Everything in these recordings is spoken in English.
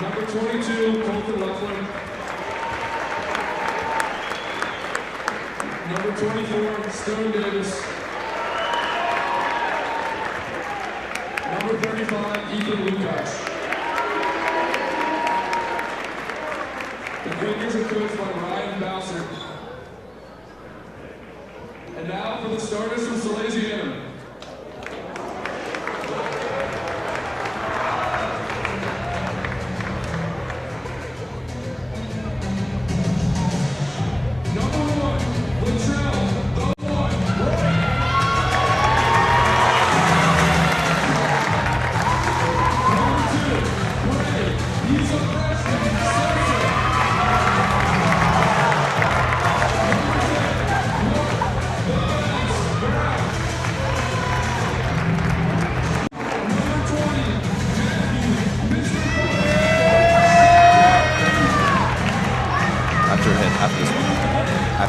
Number 22, Colton Loughlin. Number 24, Stone Davis. Number 35, Ethan Lukacs. The Quakers are coached by Ryan Bowser. And now for the starters from Salesianum.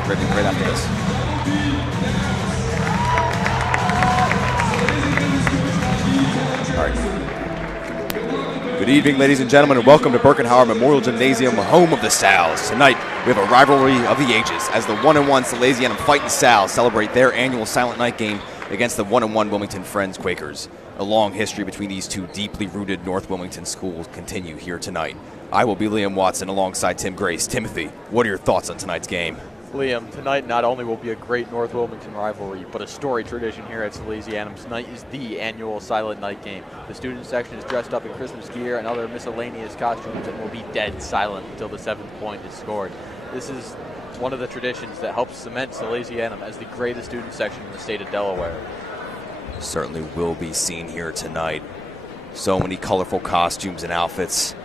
Right after this. All right. Good evening, ladies and gentlemen, and welcome to Birkenhauer Memorial Gymnasium, home of the Sals. Tonight, we have a rivalry of the ages as the 1-1 Salesianum Fightin' Sals celebrate their annual Silent Night game against the 1-1 Wilmington Friends Quakers. A long history between these two deeply rooted North Wilmington schools continue here tonight. I will be Liam Watson alongside Tim Grace. Timothy, what are your thoughts on tonight's game? Liam, tonight not only will be a great North Wilmington rivalry, but a storied tradition here at Salesianum. Tonight is the annual Silent Night game. The student section is dressed up in Christmas gear and other miscellaneous costumes and will be dead silent until the 7th point is scored. This is one of the traditions that helps cement Salesianum as the greatest student section in the state of Delaware. Certainly will be seen here tonight. So many colorful costumes and outfits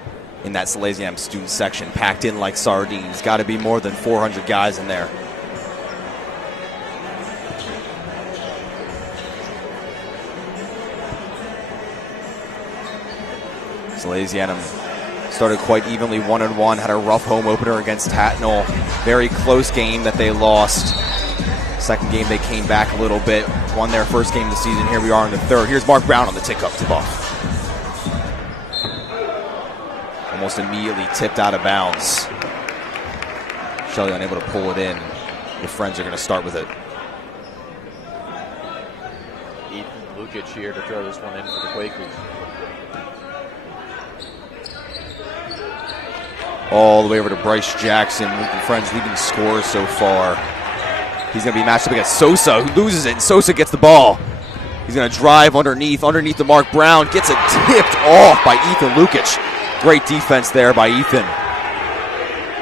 in that Salesianum student section, packed in like sardines. Got to be more than 400 guys in there. Salesianum started quite evenly 1-1, had a rough home opener against Tatnall. Very close game that they lost. Second game they came back a little bit, won their first game of the season. Here we are in the third. Here's Mark Brown on the tip-off. Almost immediately tipped out of bounds. Shelley unable to pull it in. The Friends are going to start with it. Ethan Lukic here to throw this one in for the Quakers. All the way over to Bryce Jackson. The Friends leading scorers so far. He's going to be matched up against Sosa, who loses it, and Sosa gets the ball. He's going to drive underneath to Mark Brown. Gets it tipped off by Ethan Lukic. Great defense there by Ethan.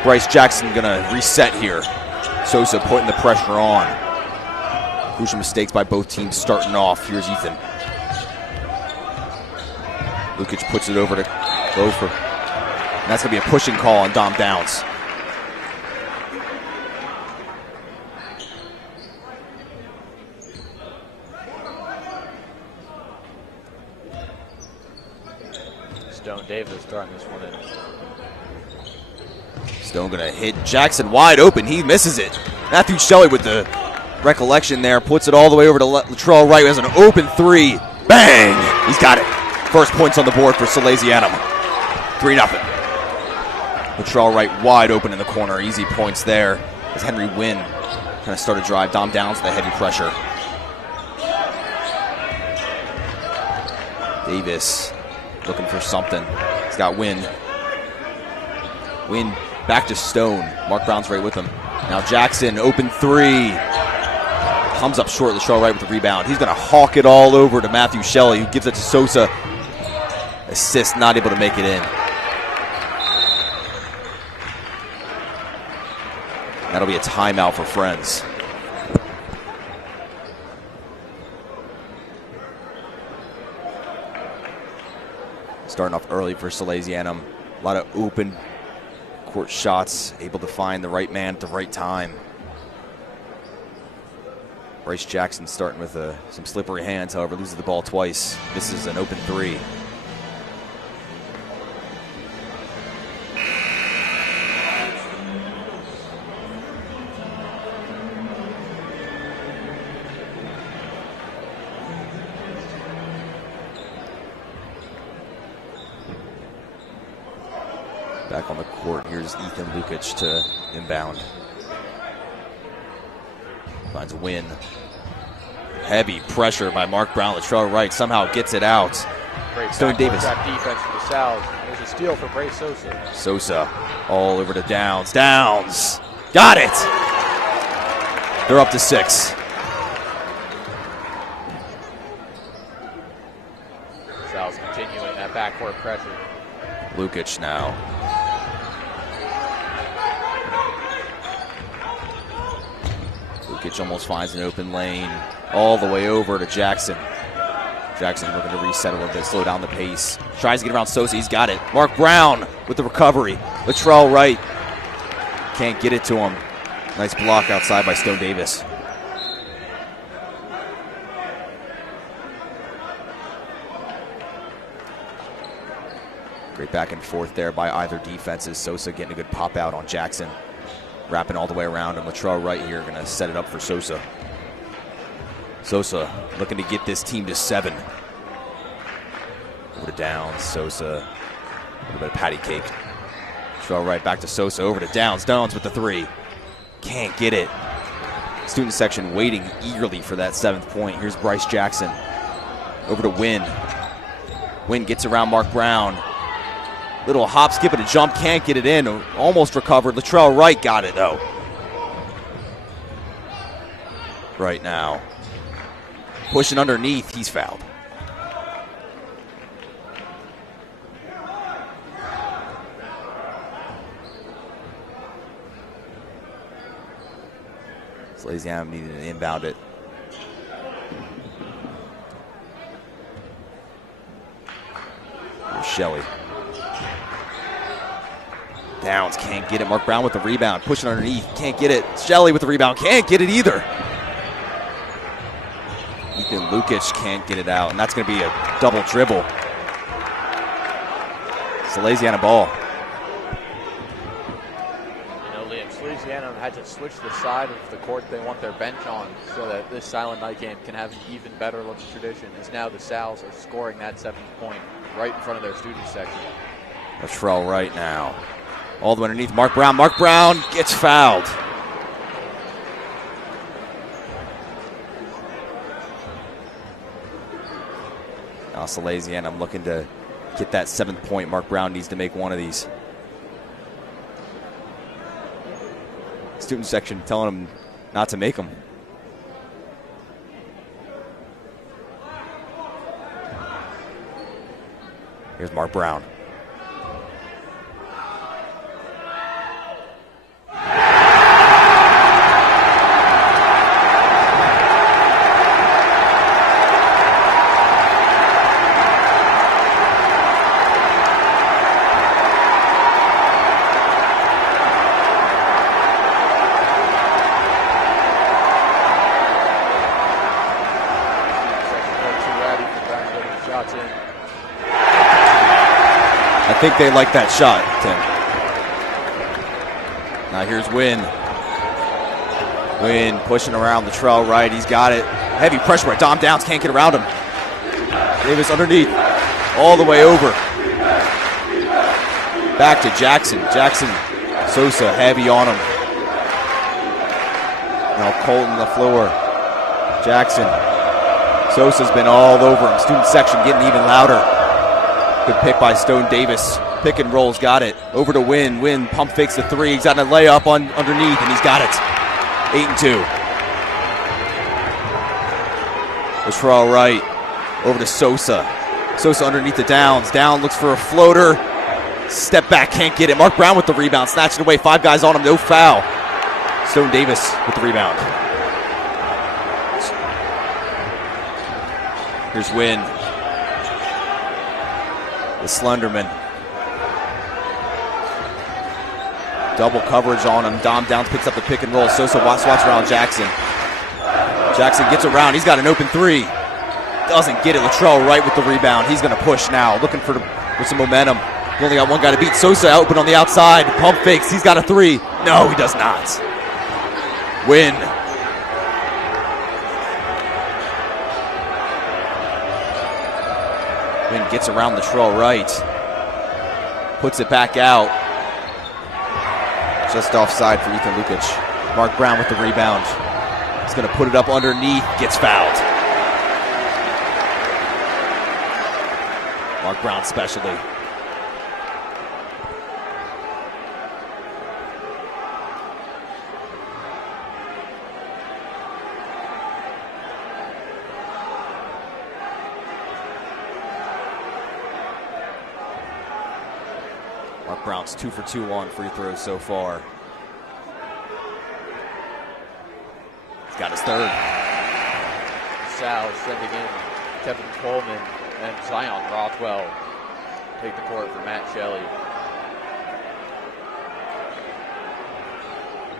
Bryce Jackson going to reset here. Sosa putting the pressure on. Crucial mistakes by both teams starting off. Here's Ethan. Lukic puts it over to Gopher. And that's going to be a pushing call on Dom Downs. Stone Davis throwing this one in. Stone going to hit Jackson wide open. He misses it. Matthew Shelley with the recollection there. Puts it all the way over to Latrell Wright. Has an open three. Bang! He's got it. First points on the board for Salesianum. 3-0. Latrell Wright wide open in the corner. Easy points there as Henry Wynn kind of started drive. Dom Downs with the heavy pressure. Davis looking for something. He's got Wynn. Wynn back to Stone. Mark Brown's right with him. Now Jackson, open three. Comes up short. Latrell Wright with the rebound. He's going to hawk it all over to Matthew Shelley, who gives it to Sosa. Assist, not able to make it in. That'll be a timeout for Friends. Starting off early for Salesianum. A lot of open court shots, able to find the right man at the right time. Bryce Jackson starting with some slippery hands, however, loses the ball twice. This is an open three. Back on the court, here's Ethan Lukic to inbound. Finds a win. Heavy pressure by Mark Brown. Latrell Wright somehow gets it out. Great Stone Davis. Defense for the Sal's. There's a steal for Bray Sosa. Sosa all over to Downs. Downs! Got it! They're up to 6. Sal's continuing that backcourt pressure. Lukic now. Lukic almost finds an open lane. All the way over to Jackson. Jackson looking to reset a little bit, slow down the pace. Tries to get around Sosa, he's got it. Mark Brown with the recovery. Latrell Wright can't get it to him. Nice block outside by Stone Davis. Great back and forth there by either defenses. Sosa getting a good pop out on Jackson. Wrapping all the way around, and Latrell Wright here going to set it up for Sosa. Sosa looking to get this team to 7. Over to Downs, Sosa, a little bit of patty cake. Latrell Wright back to Sosa, over to Downs. Downs with the 3. Can't get it. Student section waiting eagerly for that 7th point. Here's Bryce Jackson. Over to Wynn. Wynn gets around Mark Brown. Little hop, skip, and a jump. Can't get it in. Almost recovered. Latrell Wright got it, though. Right now. Pushing underneath. He's fouled. Salesianum needed to inbound it. Here's Shelley. Downs can't get it. Mark Brown with the rebound. Pushing underneath. Can't get it. Shelley with the rebound. Can't get it either. Ethan Lukic can't get it out. And that's going to be a double dribble. Salesianum ball. You know, Liam, Salesianum had to switch the side of the court they want their bench on so that this silent night game can have an even better looking tradition, as now the Sal's are scoring that 7th point right in front of their student section. Latrell Wright now. All the way underneath Mark Brown. Mark Brown gets fouled. Now Salesianum looking to get that 7th point. Mark Brown needs to make one of these. Student section telling him not to make them. Here's Mark Brown. I think they like that shot, Tim. Now here's Wynn. Wynn pushing around Latrell Wright. He's got it. Heavy pressure by Dom Downs. Can't get around him. Davis underneath. All the way over. Back to Jackson. Jackson, Sosa heavy on him. Now Colton on the floor. Jackson. Sosa's been all over him. Student section getting even louder. Good pick by Stone Davis. Pick and rolls, got it. Over to Wynn. Wynn pump fakes the 3. He's got a layup underneath, and he's got it. 8-2. Latrell Wright over to Sosa. Sosa underneath the Downs. Down looks for a floater. Step back, can't get it. Mark Brown with the rebound. Snatch it away. 5 guys on him, no foul. Stone Davis with the rebound. Here's Wynn. The Slenderman. Double coverage on him. Dom Downs picks up the pick and roll. Sosa swats around Jackson. Jackson gets around. He's got an open 3. Doesn't get it. Latrell Wright with the rebound. He's going to push now. Looking for some momentum. He only got one guy to beat. Sosa open on the outside. Pump fakes. He's got a 3. No, he does not. Win. Wynn gets around Latrell Wright. Puts it back out. Just offside for Ethan Lukic. Mark Brown with the rebound. He's going to put it up underneath, gets fouled. Mark Brown specialty. Mark Brown's 2 for 2 on free throws so far. He's got his third. Sal sending in Kevin Coleman and Zion Rothwell take the court for Matt Shelley.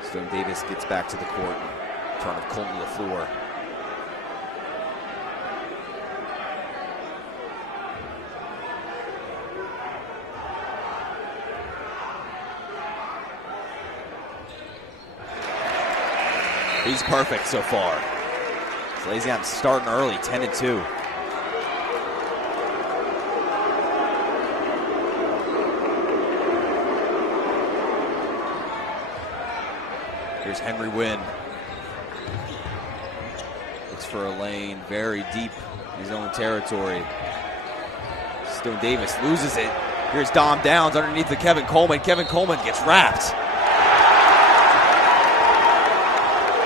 Stone Davis gets back to the court. Turn of Colton LaFleur. He's perfect so far. Salesianum starting early, 10-2. Here's Henry Wynn. Looks for a lane very deep in his own territory. Stone Davis loses it. Here's Dom Downs underneath the Kevin Coleman. Kevin Coleman gets wrapped.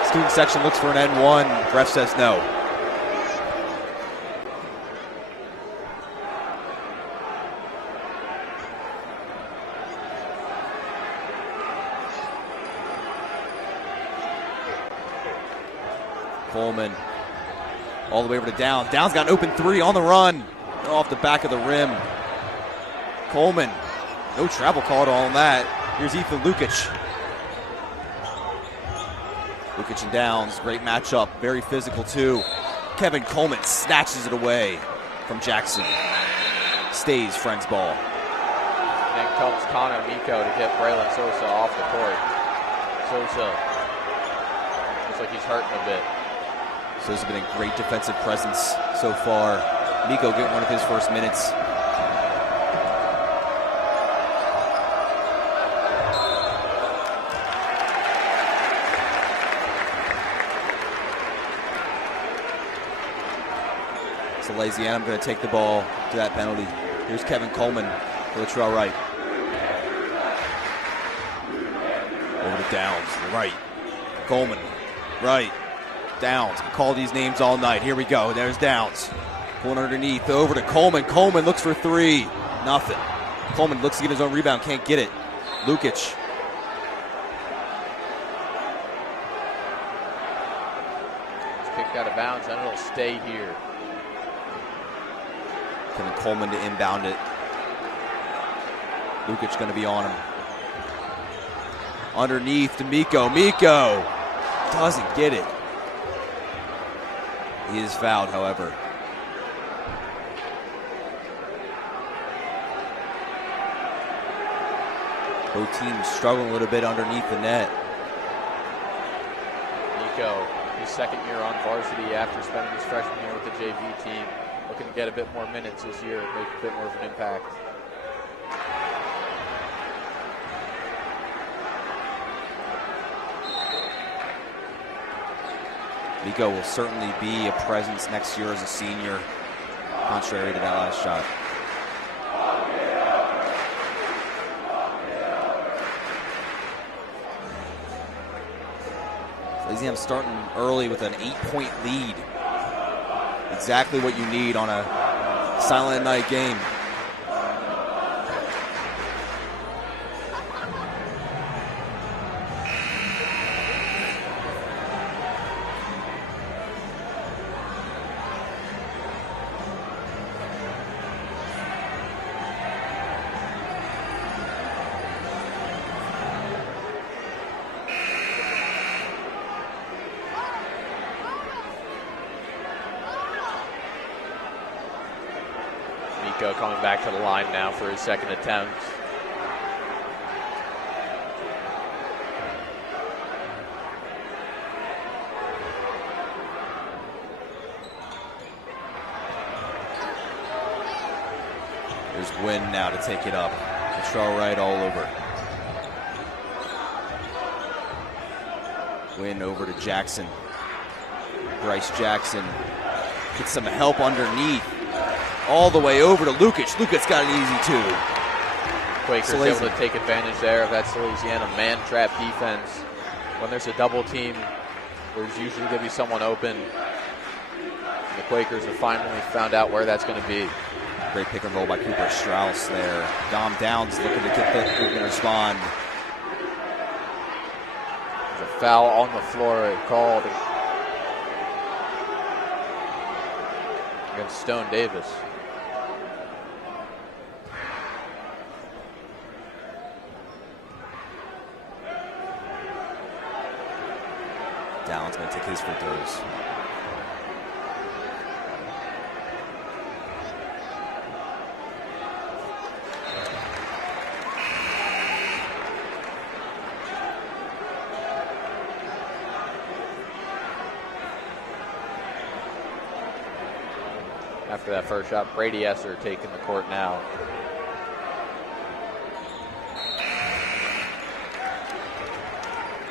Student section looks for an N1. Ref says no. Coleman all the way over to Downs. Downs got an open three on the run. Off the back of the rim. Coleman, no travel called on that. Here's Ethan Lukic. Lukic and Downs, great matchup, very physical too. Kevin Coleman snatches it away from Jackson. Stays Friends ball. And then comes Connor Miko to get Braylon Sosa off the court. Sosa looks like he's hurting a bit. Sosa's been a great defensive presence so far. Miko getting one of his first minutes. Salesianum going to take the ball to that penalty. Here's Kevin Coleman for Latrell Wright. Over to Downs, right. Coleman, right. Downs, we call these names all night. Here we go, there's Downs. Pulling underneath, over to Coleman. Coleman looks for three, nothing. Coleman looks to get his own rebound, can't get it. Lukic. It's kicked out of bounds and it'll stay here. Kevin Coleman to inbound it. Lukic going to be on him. Underneath to Miko. Miko doesn't get it. He is fouled, however. Both teams struggling a little bit underneath the net. Miko, his second year on varsity after spending his freshman year with the JV team. Looking to get a bit more minutes this year, make a bit more of an impact. Miko will certainly be a presence next year as a senior, contrary to that last shot. Salesianum starting early with an 8-point lead. Exactly what you need on a silent night game. Coming back to the line now for his second attempt. There's Wynn now to take it up. Latrell Wright all over. Win over to Jackson. Bryce Jackson gets some help underneath. All the way over to Lukic. Lukic got it easy too. Quakers able to take advantage there of that Salesianum man trap defense. When there's a double team, there's usually going to be someone open. And the Quakers have finally found out where that's going to be. Great pick and roll by Cooper Strauss there. Dom Downs looking to get the movement respond. There's a foul on the floor called against Stone Davis. Downs going to take his free throws. After that first shot, Brady Esser taking the court now.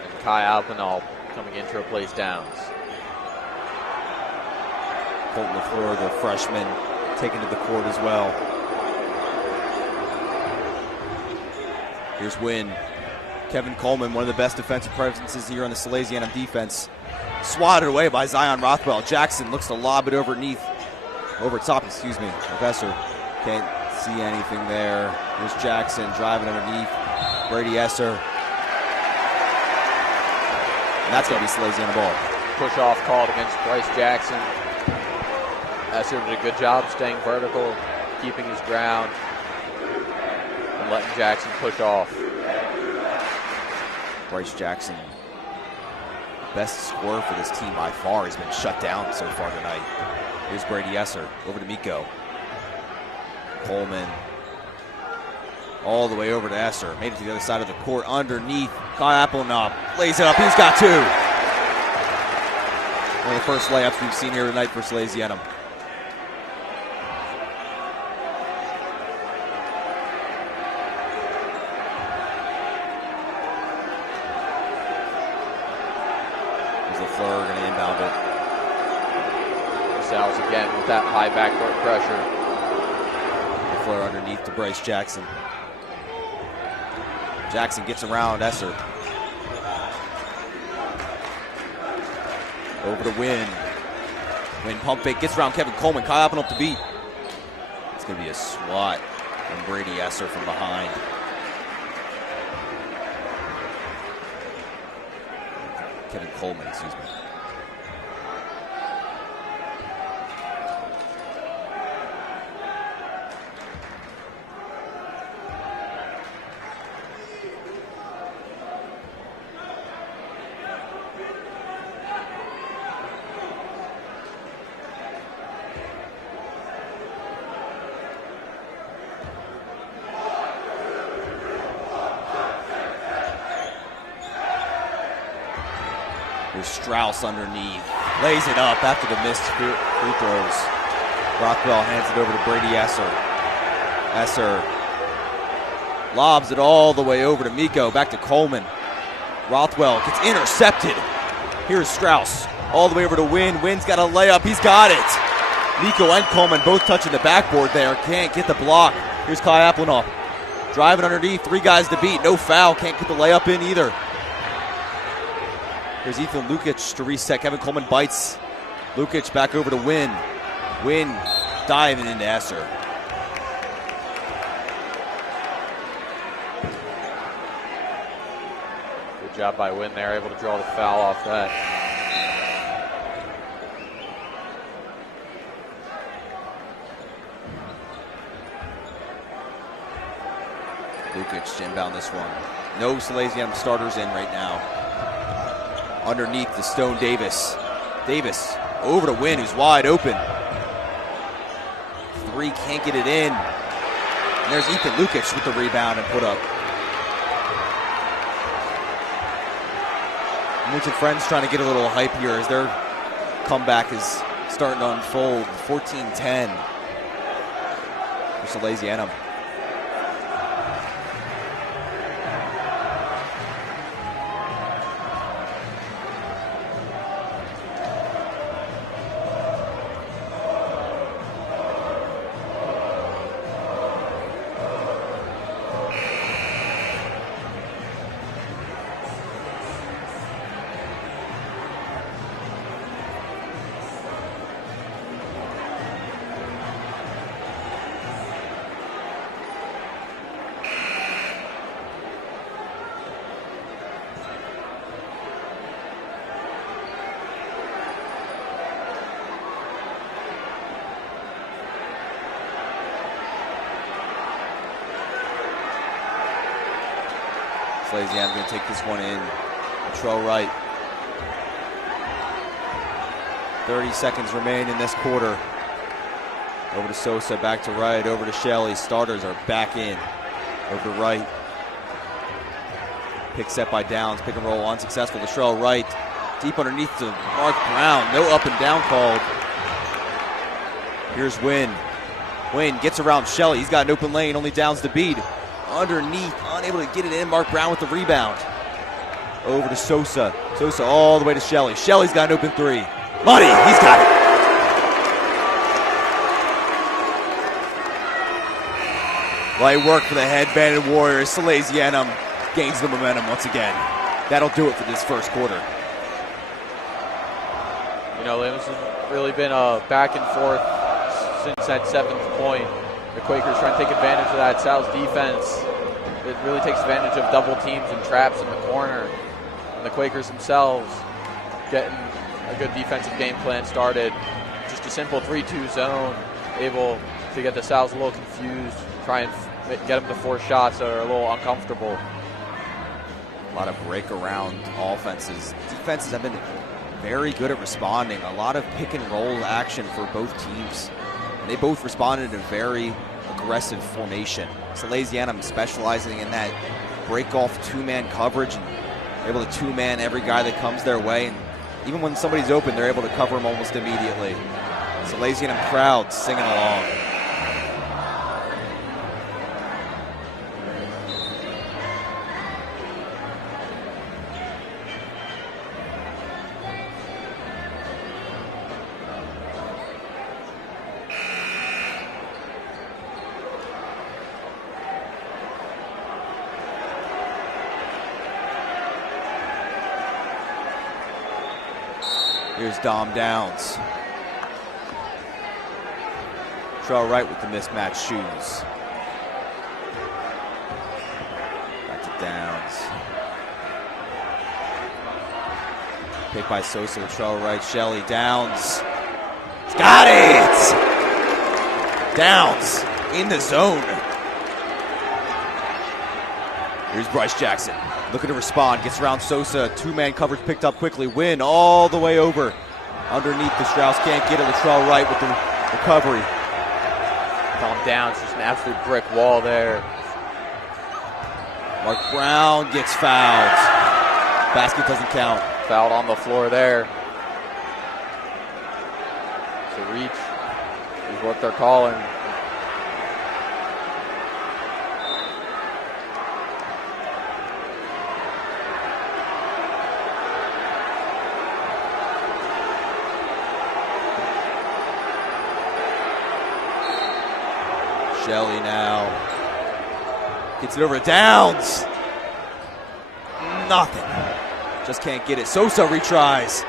And Kai Alpinall coming in to replace Downs. Colton LaFleur, the freshman, taken to the court as well. Here's Wynn. Kevin Coleman, one of the best defensive presences here on the Salesianum defense. Swatted away by Zion Rothwell. Jackson looks to lob it over top, Professor can't see anything there. Here's Jackson driving underneath. Brady Esser. And that's going to be Salesianum ball. Push off called against Bryce Jackson. Esser did a good job staying vertical, keeping his ground, and letting Jackson push off. Bryce Jackson, best scorer for this team by far, has been shut down so far tonight. Here's Brady Esser over to Miko. Coleman all the way over to Esser. Made it to the other side of the court underneath. Kai Applenaub lays it up. He's got two. One of the first layups we've seen here tonight for Salesianum. LaFleur going to inbound it. Sal's again with that high backcourt pressure. LaFleur underneath to Bryce Jackson. Jackson gets around Esser. Over to Wynn. Wynn pump fake, gets around Kevin Coleman. Kyle Appin up to beat. It's going to be a swat from Brady Esser from behind. Kevin Coleman, excuse me. Here's Strauss underneath. Lays it up after the missed free throws. Rothwell hands it over to Brady Esser. Esser lobs it all the way over to Miko. Back to Coleman. Rothwell gets intercepted. Here's Strauss all the way over to Wynn. Wynn's got a layup. He's got it. Miko and Coleman both touching the backboard there. Can't get the block. Here's Kai Applenoff. Driving underneath. Three guys to beat. No foul. Can't get the layup in either. Here's Ethan Lukic to reset. Kevin Coleman bites. Lukic back over to Wynn. Wynn diving into Esser. Good job by Wynn there, able to draw the foul off that. Lukic to inbound this one. No Salesianum starters in right now. Underneath to Stone Davis. Davis over to Wynn, who's wide open. Three, can't get it in. And there's Ethan Lukic with the rebound and put up. Wilmington Friends trying to get a little hype here as their comeback is starting to unfold. 14-10 for Salesianum. Salesianum going to take this one in. Latrell Wright. 30 seconds remain in this quarter. Over to Sosa, back to Wright, over to Shelley. Starters are back in. Over to Wright. Pick set by Downs. Pick and roll unsuccessful. Latrell Wright deep underneath to Mark Brown. No up and down called. Here's Wynn. Wynn gets around Shelley. He's got an open lane. Only Downs to beat. Underneath. Unable to get it in. Mark Brown with the rebound. Over to Sosa. Sosa all the way to Shelley. Shelley's got an open three. Money. He's got it. Light work for the headbanded Warriors. Salesianum gains the momentum once again. That'll do it for this first quarter. You know, this has really been a back and forth since that 7th point. The Quakers trying to take advantage of that Sal's defense. It really takes advantage of double teams and traps in the corner. And the Quakers themselves getting a good defensive game plan started. Just a simple 3-2 zone, able to get the Sal's a little confused, try and get them to 4 shots that are a little uncomfortable. A lot of break around offenses. Defenses have been very good at responding. A lot of pick and roll action for both teams. And they both responded in a very aggressive formation. Salesianum specializing in that break-off two-man coverage and able to two-man every guy that comes their way. And even when somebody's open, they're able to cover him almost immediately. Salesianum crowd singing along. Here's Dom Downs. Latrell Wright with the mismatched shoes. Back to Downs. Pick by Sosa, Latrell Wright, Shelley, Downs. He's got it! Downs in the zone. Here's Bryce Jackson. Looking to respond, gets around Sosa, two-man coverage picked up quickly. Win all the way over. Underneath the Strauss, can't get it. Latrell Wright with the recovery. Dom Downs, just an absolute brick wall there. Mark Brown gets fouled. Basket doesn't count. Fouled on the floor there. So reach is what they're calling. Shelley now gets it over to Downs. Nothing. Just can't get it. Sosa retries.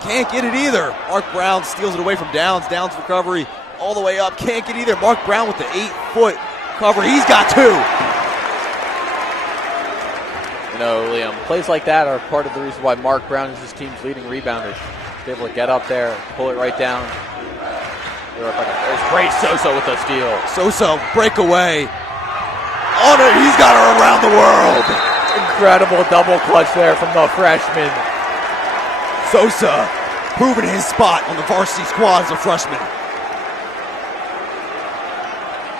Can't get it either. Mark Brown steals it away from Downs. Downs recovery all the way up. Can't get either. Mark Brown with the 8-foot cover. He's got 2. You know, Liam, plays like that are part of the reason why Mark Brown is his team's leading rebounder. He's able to get up there, pull it right down. There's great Sosa with the steal. Sosa breakaway. On it, he's got her around the world. Incredible double clutch there from the freshman. Sosa proving his spot on the varsity squad as a freshman.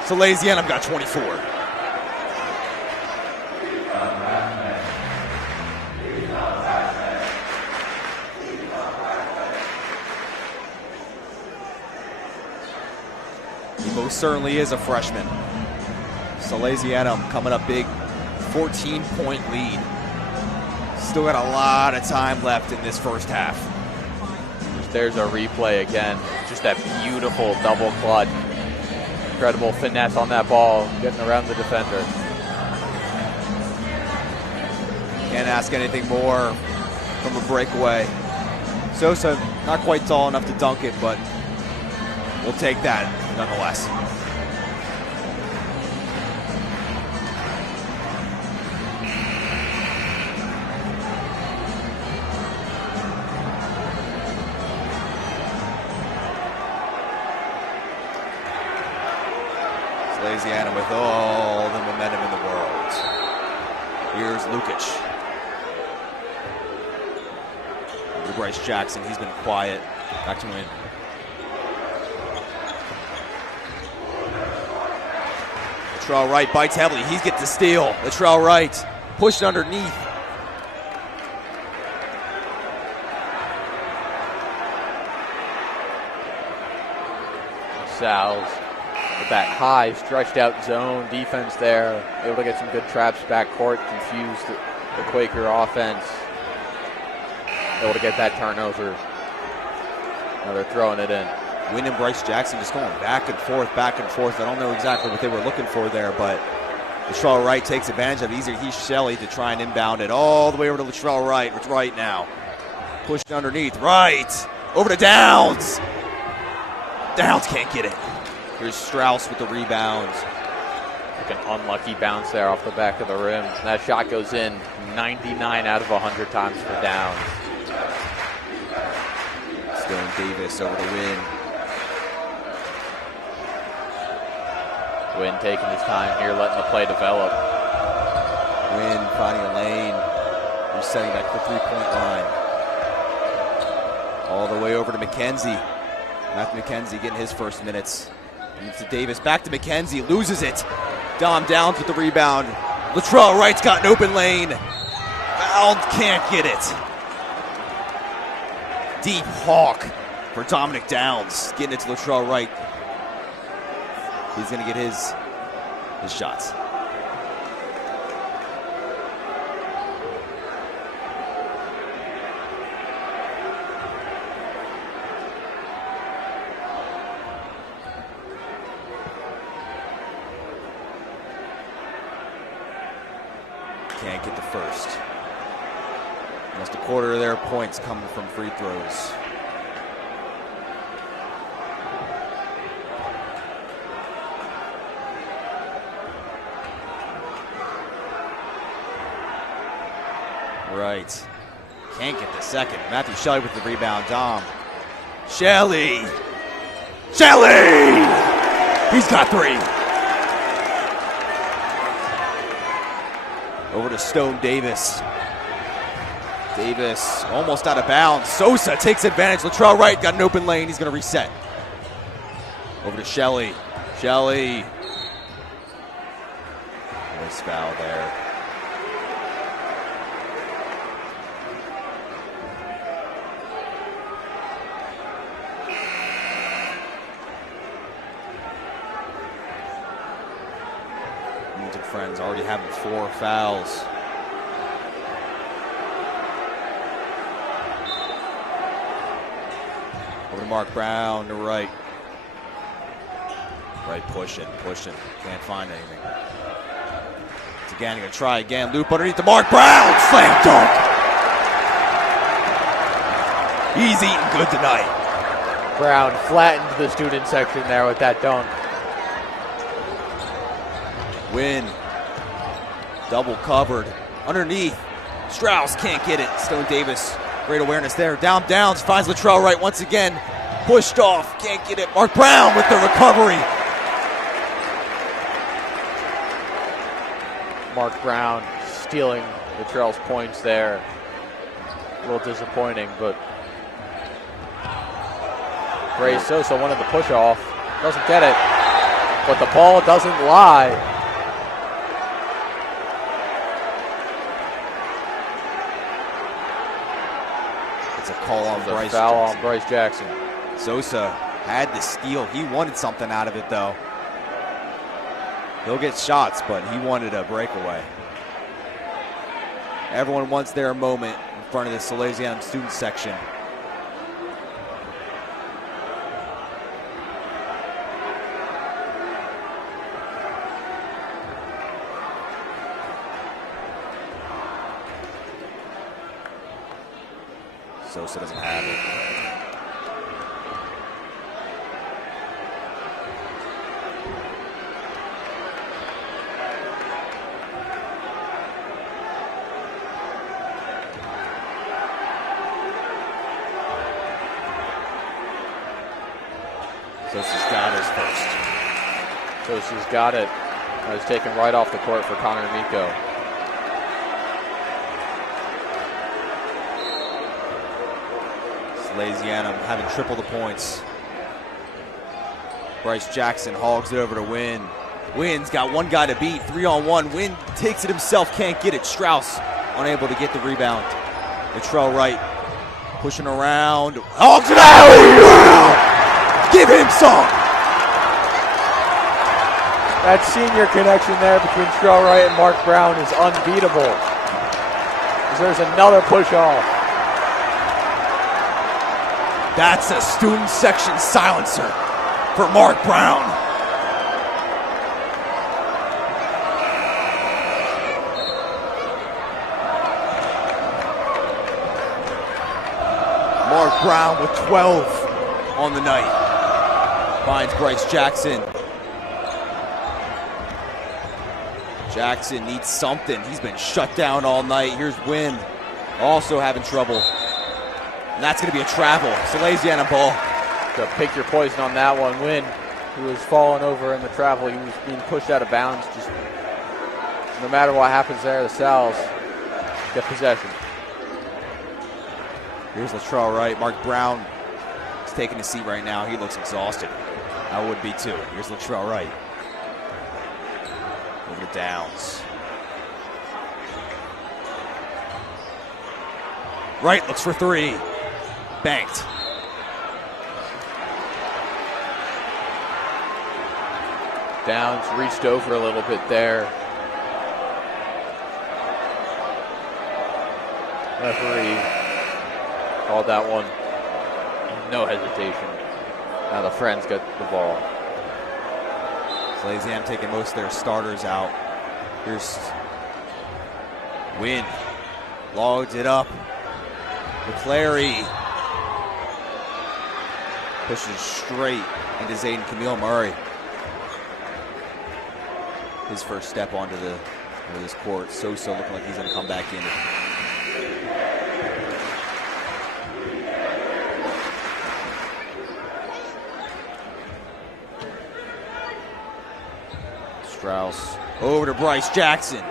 Salesianum got 24. He most certainly is a freshman. Salesianum coming up big, 14-point lead. Still got a lot of time left in this first half. There's a replay again. Just that beautiful double clutch. Incredible finesse on that ball, getting around the defender. Can't ask anything more from a breakaway. Sosa not quite tall enough to dunk it, but we'll take that nonetheless. Salesianum with all the momentum in the world. Here's Lukic. Over to Bryce Jackson. He's been quiet. Back to Wynn. Latrell Wright bites heavily. He gets the steal. Latrell Wright pushed underneath. Sal's with that high, stretched out zone defense there, able to get some good traps back court, confuse the Quaker offense, able to get that turnover. Now they're throwing it in. Wynn and Bryce Jackson just going back and forth, back and forth. I don't know exactly what they were looking for there, but Latrell Wright takes advantage of it. He's Shelley to try and inbound it all the way over to Latrell Wright. It's Wright now. Pushed underneath. Wright. Over to Downs. Downs can't get it. Here's Strauss with the rebound. Like an unlucky bounce there off the back of the rim. That shot goes in 99 out of 100 times for Downs. Stone Davis over to Wynn. Wynn taking his time here, letting the play develop. Wynn finding a lane. He's setting back the three-point line. All the way over to McKenzie. Matthew McKenzie getting his first minutes. Moves to Davis, back to McKenzie, loses it. Dom Downs with the rebound. Latrell Wright's got an open lane. Fouled, can't get it. Deep hawk for Dominic Downs. Getting it to Latrell Wright. He's going to get his shots. Can't get the first. Almost a quarter of their points coming from free throws. Right. Can't get the second. Matthew Shelley with the rebound. Dom. Shelley! Shelley! He's got three. Over to Stone Davis. Davis almost out of bounds. Sosa takes advantage. Latrell Wright got an open lane. He's going to reset. Over to Shelley. Shelley. Nice foul there. Wilmington Friends already having 4 fouls. Over to Mark Brown to Wright. Wright pushing. Can't find anything. It's again, gonna try again. Loop underneath to Mark Brown. Slam dunk. He's eating good tonight. Brown flattened the student section there with that dunk. Wynn. Double covered. Underneath. Strauss can't get it. Stone Davis. Great awareness there. Downs finds Latrell Wright once again. Pushed off. Can't get it. Mark Brown with the recovery. Mark Brown stealing Latrell's points there. A little disappointing, but Ray Sosa wanted the push off. Doesn't get it. But the ball doesn't lie. It's a call on Bryce foul Jackson. on Bryce Jackson. Sosa had the steal. He wanted something out of it, though. He'll get shots, but he wanted a breakaway. Everyone wants their moment in front of the Salesianum student section. Sosa doesn't have it. Sosa's got his first. Sosa's got it. It was taken right off the court for Connor Miko. Salesianum having triple the points. Bryce Jackson hogs it over to Wynn. Wynn's got one guy to beat, 3-on-1. Wynn takes it himself, can't get it. Strauss unable to get the rebound. Latrell Wright pushing around. Hogs it out! Wow! Give him some! That senior connection there between Latrell Wright and Mark Brown is unbeatable. There's another push off. That's a student section silencer for Mark Brown. Mark Brown with 12 on the night. Finds Bryce Jackson. Jackson needs something. He's been shut down all night. Here's Wynn, also having trouble. And that's going to be a travel. Salesianum ball. So pick your poison on that one. Wynn, who was falling over in the travel, he was being pushed out of bounds. Just no matter what happens there, the Sal's get possession. Here's Latrell Wright. Mark Brown is taking a seat right now. He looks exhausted. I would be too. Here's Latrell Wright. Over to Downs. Wright looks for three. Banked. Downs reached over a little bit there. Referee called that one. No hesitation. Now the Friends got the ball. Salesianum taking most of their starters out. Here's Wynn. Logs it up. McClary pushes straight into Zayden Camille Murray. His first step onto this court. Sosa looking like he's going to come back in. Strauss over to Bryce Jackson.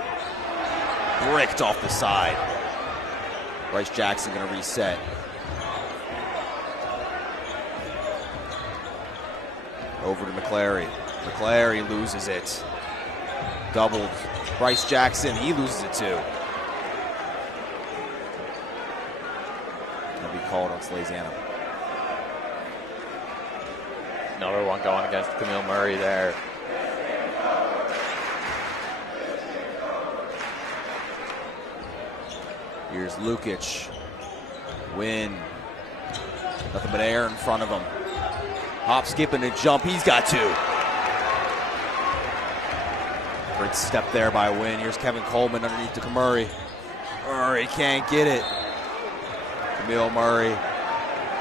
Bricked off the side. Bryce Jackson going to reset. Over to McClary. McClary loses it. Doubled. Bryce Jackson, he loses it too. Going to be called on Salesianum. Another one going against Camille Murray there. Here's Lukic. Wynn. Nothing but air in front of him. Hop, skip, and a jump. He's got two. Great step there by Wynn. Here's Kevin Coleman underneath to Murray. Murray can't get it. Camille Murray.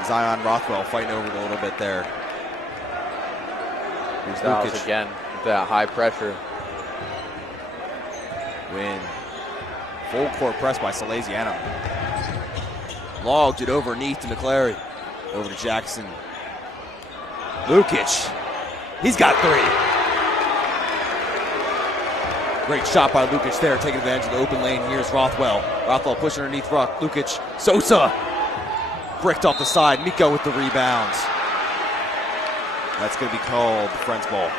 Zion Rothwell fighting over it a little bit there. Here's Lukic again with that high pressure. Wynn. Full court press by Salesianum. Logged it overneath to McClary. Over to Jackson. Lukic. He's got three. Great shot by Lukic there, taking advantage of the open lane. Here's Rothwell. Rothwell pushing underneath Lukic. Sosa. Bricked off the side. Miko with the rebounds. That's going to be called the Friends ball.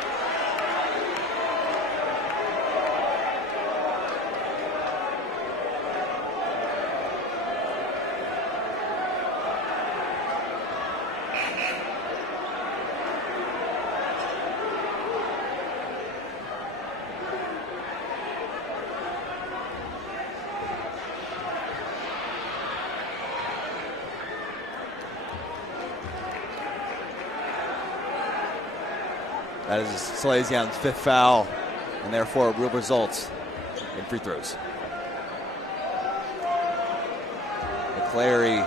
That is Salesianum's fifth foul, and therefore will result in free throws. McClary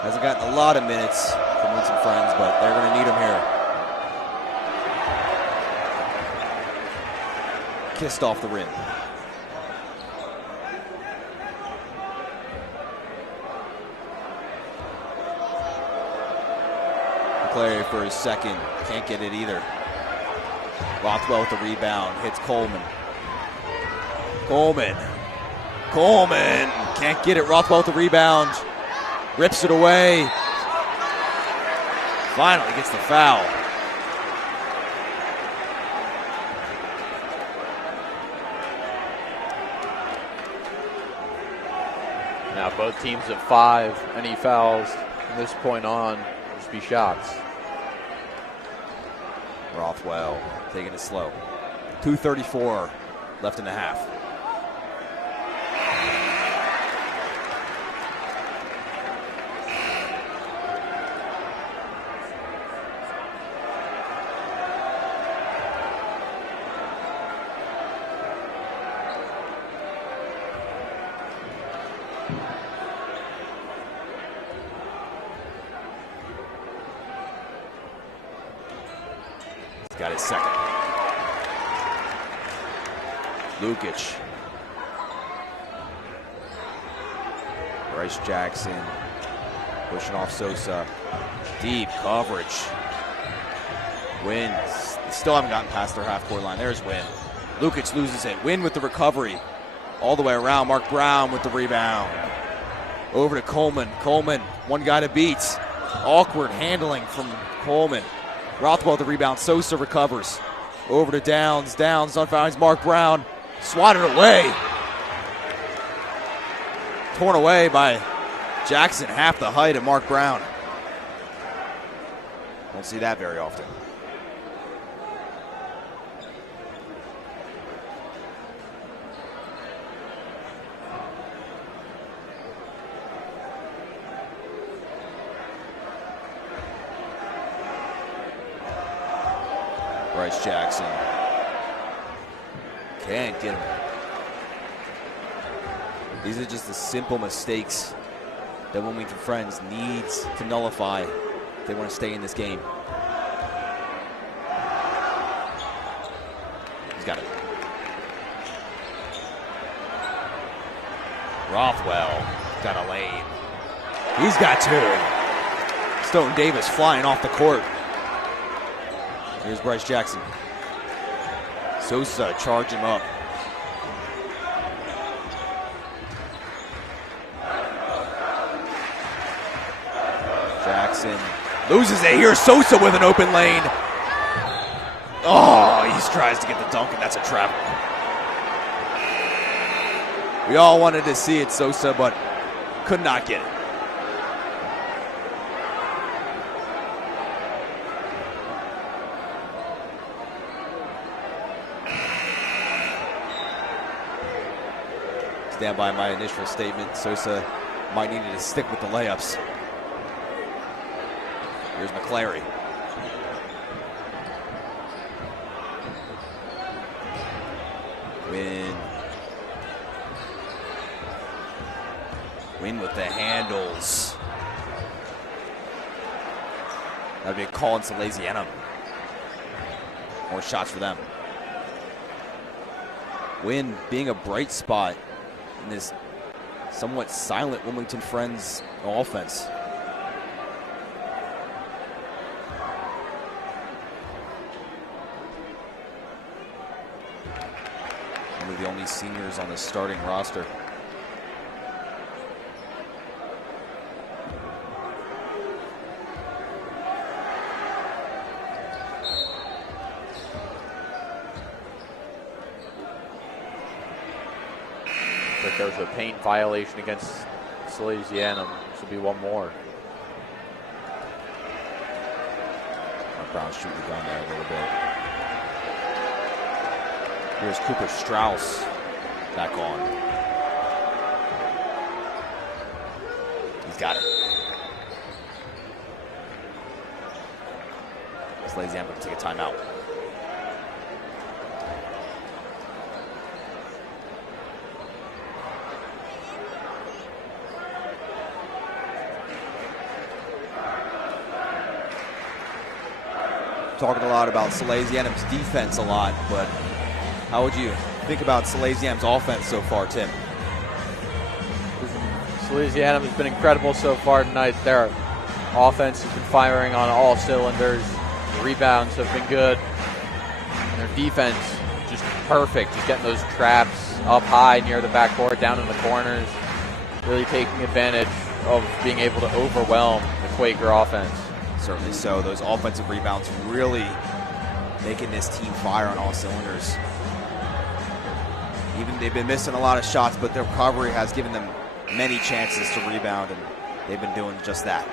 hasn't gotten a lot of minutes from Winston Friends, but they're going to need him here. Kissed off the rim. McClary for his second. Can't get it either. Rothwell with the rebound. Hits Coleman. Coleman. Can't get it. Rothwell with the rebound. Rips it away. Finally gets the foul. Now both teams have 5. Any fouls from this point on, just be shots. Rothwell taking it slow. 2:34 left in the half. Got his second. Lukic. Bryce Jackson pushing off Sosa. Deep coverage. Win. They still haven't gotten past their half-court line. There's Win. Lukic loses it. Win with the recovery. All the way around. Mark Brown with the rebound. Over to Coleman. Coleman, one guy to beat. Awkward handling from Coleman. Rothwell the rebound. Sosa recovers. Over to Downs. Downs finds Mark Brown. Swatted away. Torn away by Jackson, half the height of Mark Brown. Don't see that very often. Bryce Jackson can't get him. These are just the simple mistakes that Wilmington Friends needs to nullify if they want to stay in this game. He's got it. Rothwell got a lane. He's got 2. Stone Davis flying off the court. Here's Bryce Jackson. Sosa charging him up. Jackson loses it. Here's Sosa with an open lane. Oh, he tries to get the dunk, and that's a trap. We all wanted to see it, Sosa, but could not get it. Stand by my initial statement. Sosa might need to stick with the layups. Here's McClary. Win with the handles. That'd be a call in Salesianum. More shots for them. Win being a bright spot in this somewhat silent Wilmington Friends offense. One of the only seniors on the starting roster. There was a paint violation against Salesianum. This will be one more. Brown shooting the gun there a little bit. Here's Cooper Strauss back on. He's got it. Salesianum going to take a timeout. Talking a lot about Salesianum's defense a lot, but how would you think about Salesianum's offense so far, Tim? Salesianum has been incredible so far tonight. Their offense has been firing on all cylinders. The rebounds have been good. And their defense just perfect. Just getting those traps up high near the backboard, down in the corners. Really taking advantage of being able to overwhelm the Quaker offense. Certainly so. Those offensive rebounds really making this team fire on all cylinders. Even they've been missing a lot of shots, but their recovery has given them many chances to rebound, and they've been doing just that.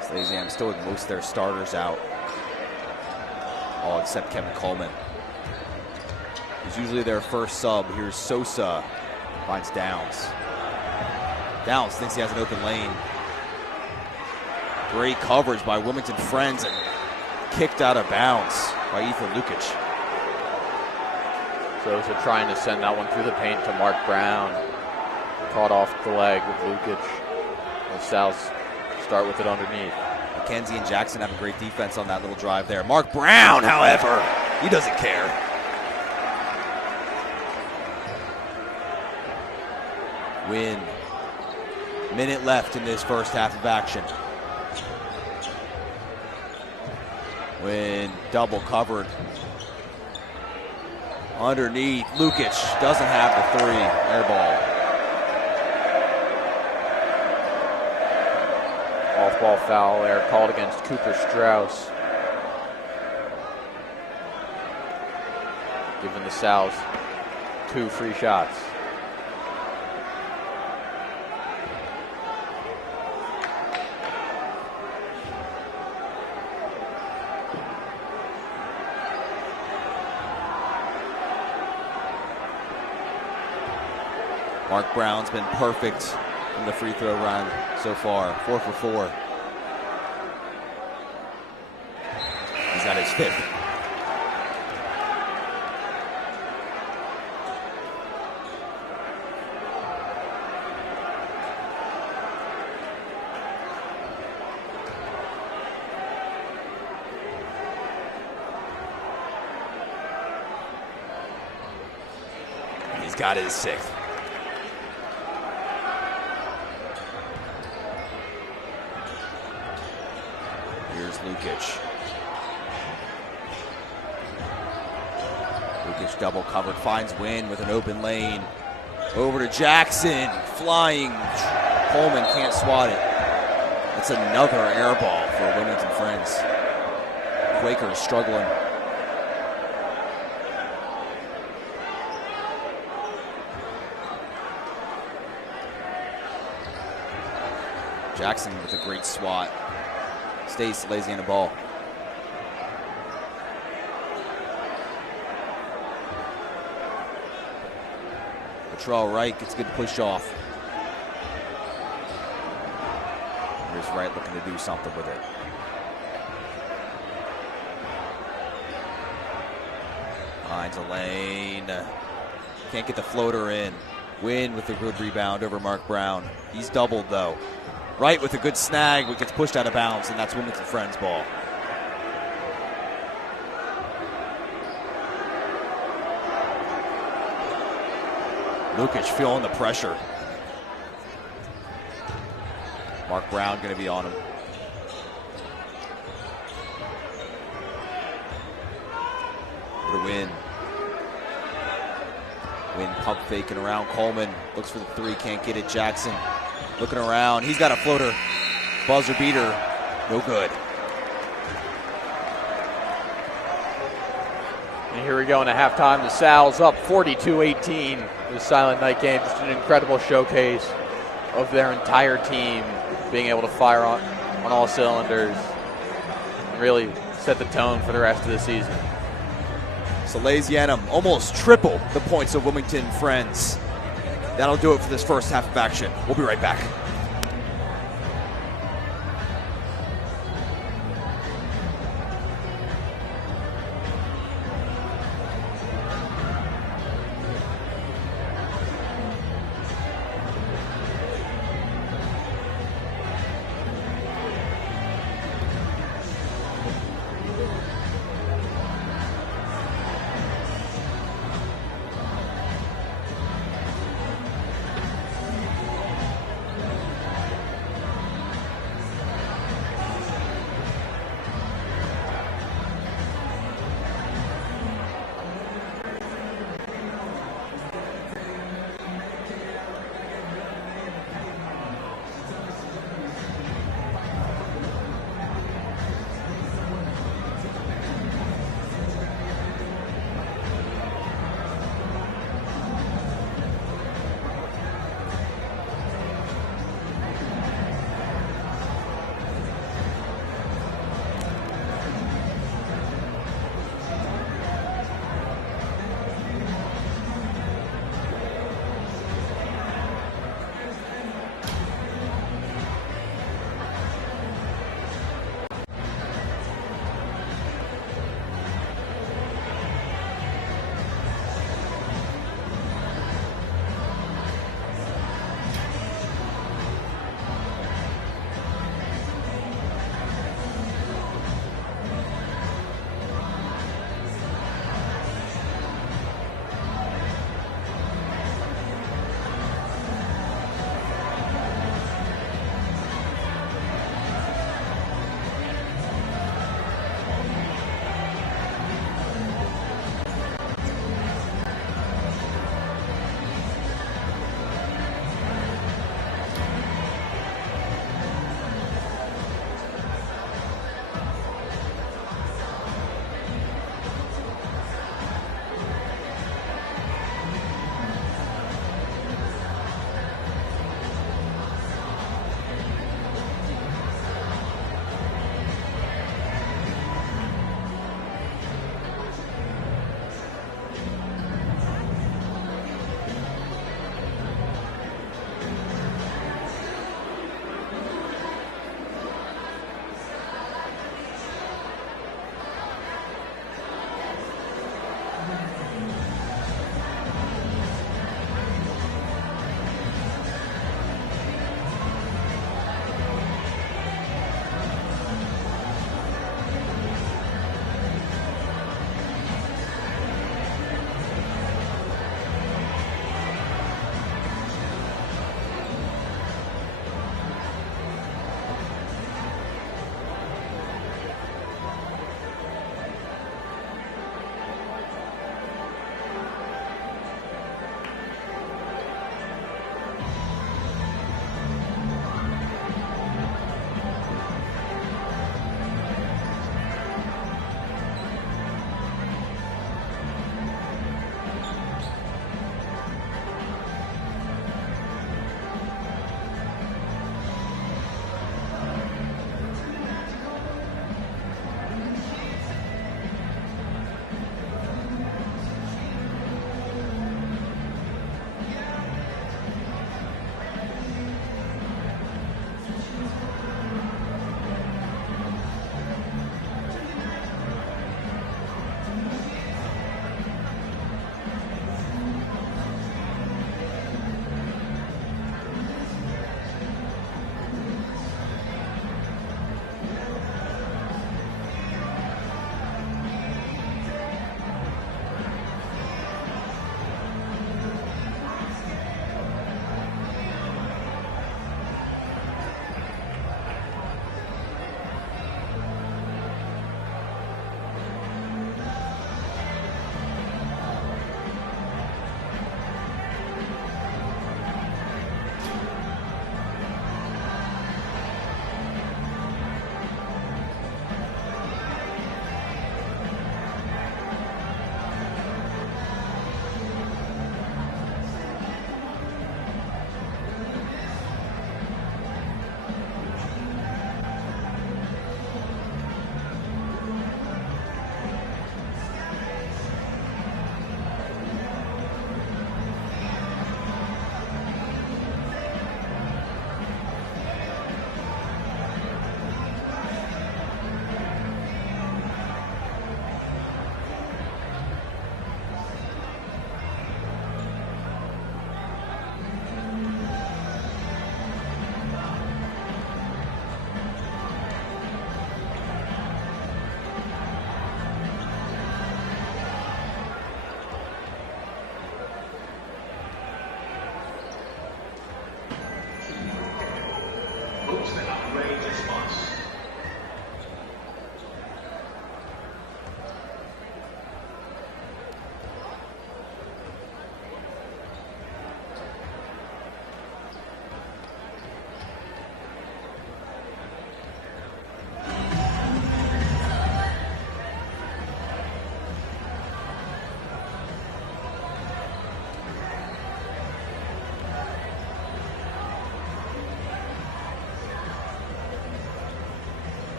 Salesianum still with most of their starters out, all except Kevin Coleman. He's usually their first sub. Here's Sosa, finds Downs. Downs thinks he has an open lane. Great coverage by Wilmington friends and kicked out of bounds by Ethan Lukic. Sosa trying to send that one through the paint to Mark Brown. Caught off the leg with Lukic. The Sal's start with it underneath. McKenzie and Jackson have a great defense on that little drive there. Mark Brown, however, he doesn't care. Win. Minute left in this first half of action. Win, double covered. Underneath, Lukic doesn't have the three, air ball. Off-ball foul there called against Cooper Strauss. Giving the Sal's 2 free shots. Mark Brown's been perfect from the free throw run so far, 4 for 4. He's got his 5th. He's got his 6th. Lukic. Lukic double covered, finds Wynn with an open lane. Over to Jackson, flying. Coleman can't swat it. That's another air ball for Wilmington friends. Quakers struggling. Jackson with a great swat. Stays Salesianum ball. Latrell Wright gets good push off. Here's Wright looking to do something with it. Finds a lane. Can't get the floater in. Wynn with a good rebound over Mark Brown. He's doubled though. Wright with a good snag, but gets pushed out of bounds, and that's Wilmington friends ball. Lukic feeling the pressure. Mark Brown going to be on him. For the win. Wynn pump faking around Coleman. Looks for the 3, can't get it. Jackson looking around. He's got a floater. Buzzer beater. No good. And here we go into halftime. The Sal's up 42-18. The Silent Night game. Just an incredible showcase of their entire team being able to fire on all cylinders and really set the tone for the rest of the season. Salesianum almost triple the points of Wilmington friends. That'll do it for this first half of action. We'll be right back.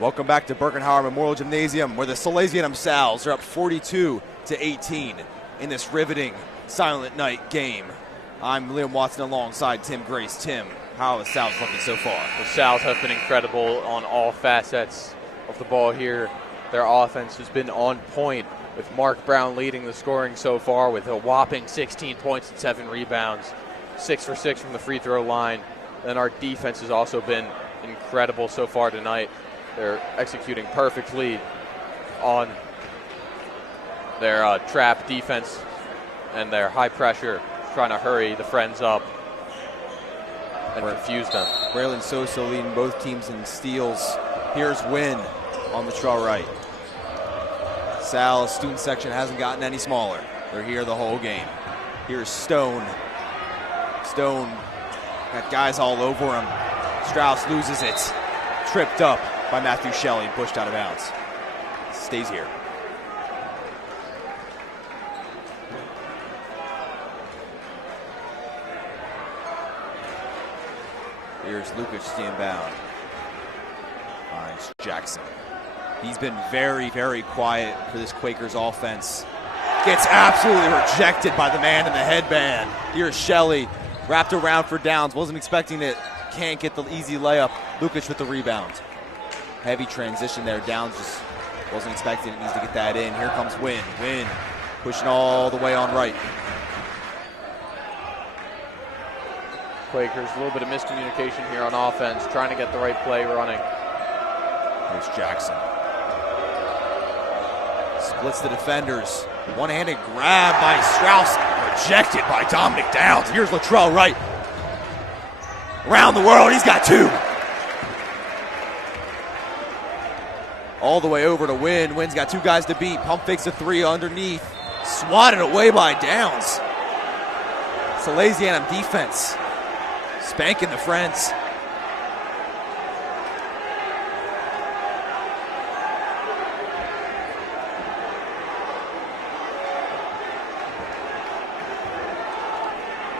Welcome back to Birkenhauer Memorial Gymnasium, where the Salesianum Sals are up 42-18 in this riveting Silent Night game. I'm Liam Watson alongside Tim Grace. Tim, how are the Sals looking so far? The Sals have been incredible on all facets of the ball here. Their offense has been on point, with Mark Brown leading the scoring so far with a whopping 16 points and 7 rebounds, 6 for 6 from the free throw line. And our defense has also been incredible so far tonight. They're executing perfectly on their trap defense and their high pressure, trying to hurry the Friends up and confuse them. Braylon Sosa leading both teams in steals. Here's Wynn on the trail right. Sal's student section hasn't gotten any smaller. They're here the whole game. Here's Stone. Stone got guys all over him. Strauss loses it. Tripped up by Matthew Shelley and pushed out of bounds. Stays here. Here's Lukic inbound. Finds Jackson. He's been very, very quiet for this Quakers offense. Gets absolutely rejected by the man in the headband. Here's Shelley, wrapped around for Downs. Wasn't expecting it. Can't get the easy layup. Lukic with the rebound. Heavy transition there. Downs just wasn't expecting it. Needs to get that in. Here comes Wynn. Wynn pushing all the way on right. Quakers, a little bit of miscommunication here on offense, trying to get the right play running. Here's Jackson. Splits the defenders. One-handed grab by Strauss. Rejected by Dominic Downs. Here's Latrell Wright. Around the world, he's got 2. All the way over to Wynn. Wynn's got 2 guys to beat. Pump fakes a 3 underneath. Swatted away by Downs. Salesianum defense spanking the Friends.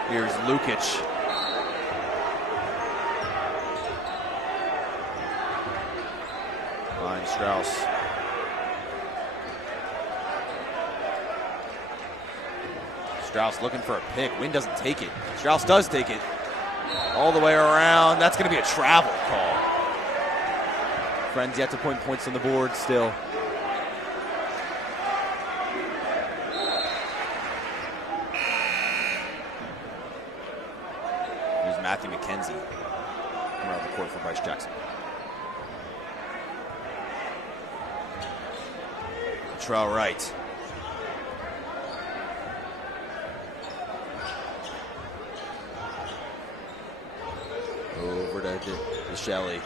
Here's Lukic. Finds Strauss. Strauss looking for a pick. Wynn doesn't take it. Strauss does take it. All the way around. That's going to be a travel call. Friends yet to point points on the board still. Here's Matthew McKenzie around the court for Bryce Jackson. Latrell Wright. Over to Shelley.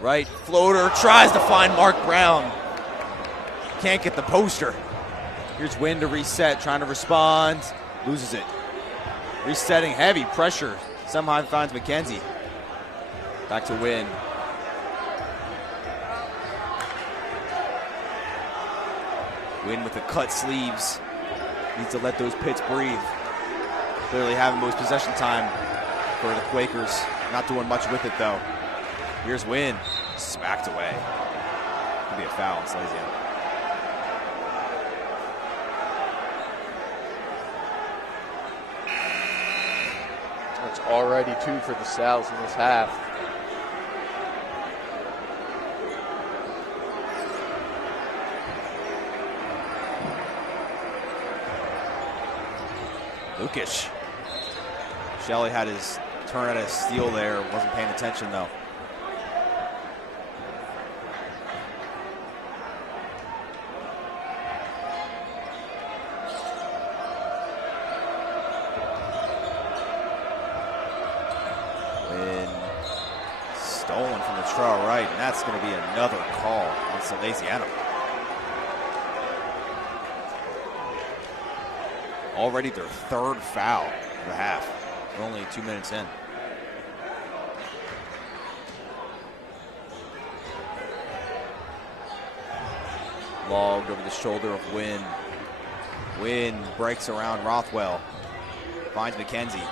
Right floater, tries to find Mark Brown. Can't get the poster. Here's Wynn to reset, trying to respond. Loses it. Resetting, heavy pressure. Somehow finds McKenzie. Back to Wynn. Wynn with the cut sleeves. Needs to let those pits breathe. Clearly having most possession time for the Quakers. Not doing much with it though. Here's Wynn. Smacked away. Could be a foul on Salesianum. That's already 2 for the Sals in this half. Lukic. Shelley had his turn at a steal there. Wasn't paying attention though. Wynn stolen from the trial right, and that's going to be another call on Salesianum. Already their 3rd foul of the half. We're only 2 minutes in. Logged over the shoulder of Wynn. Wynn breaks around Rothwell. Finds McKenzie.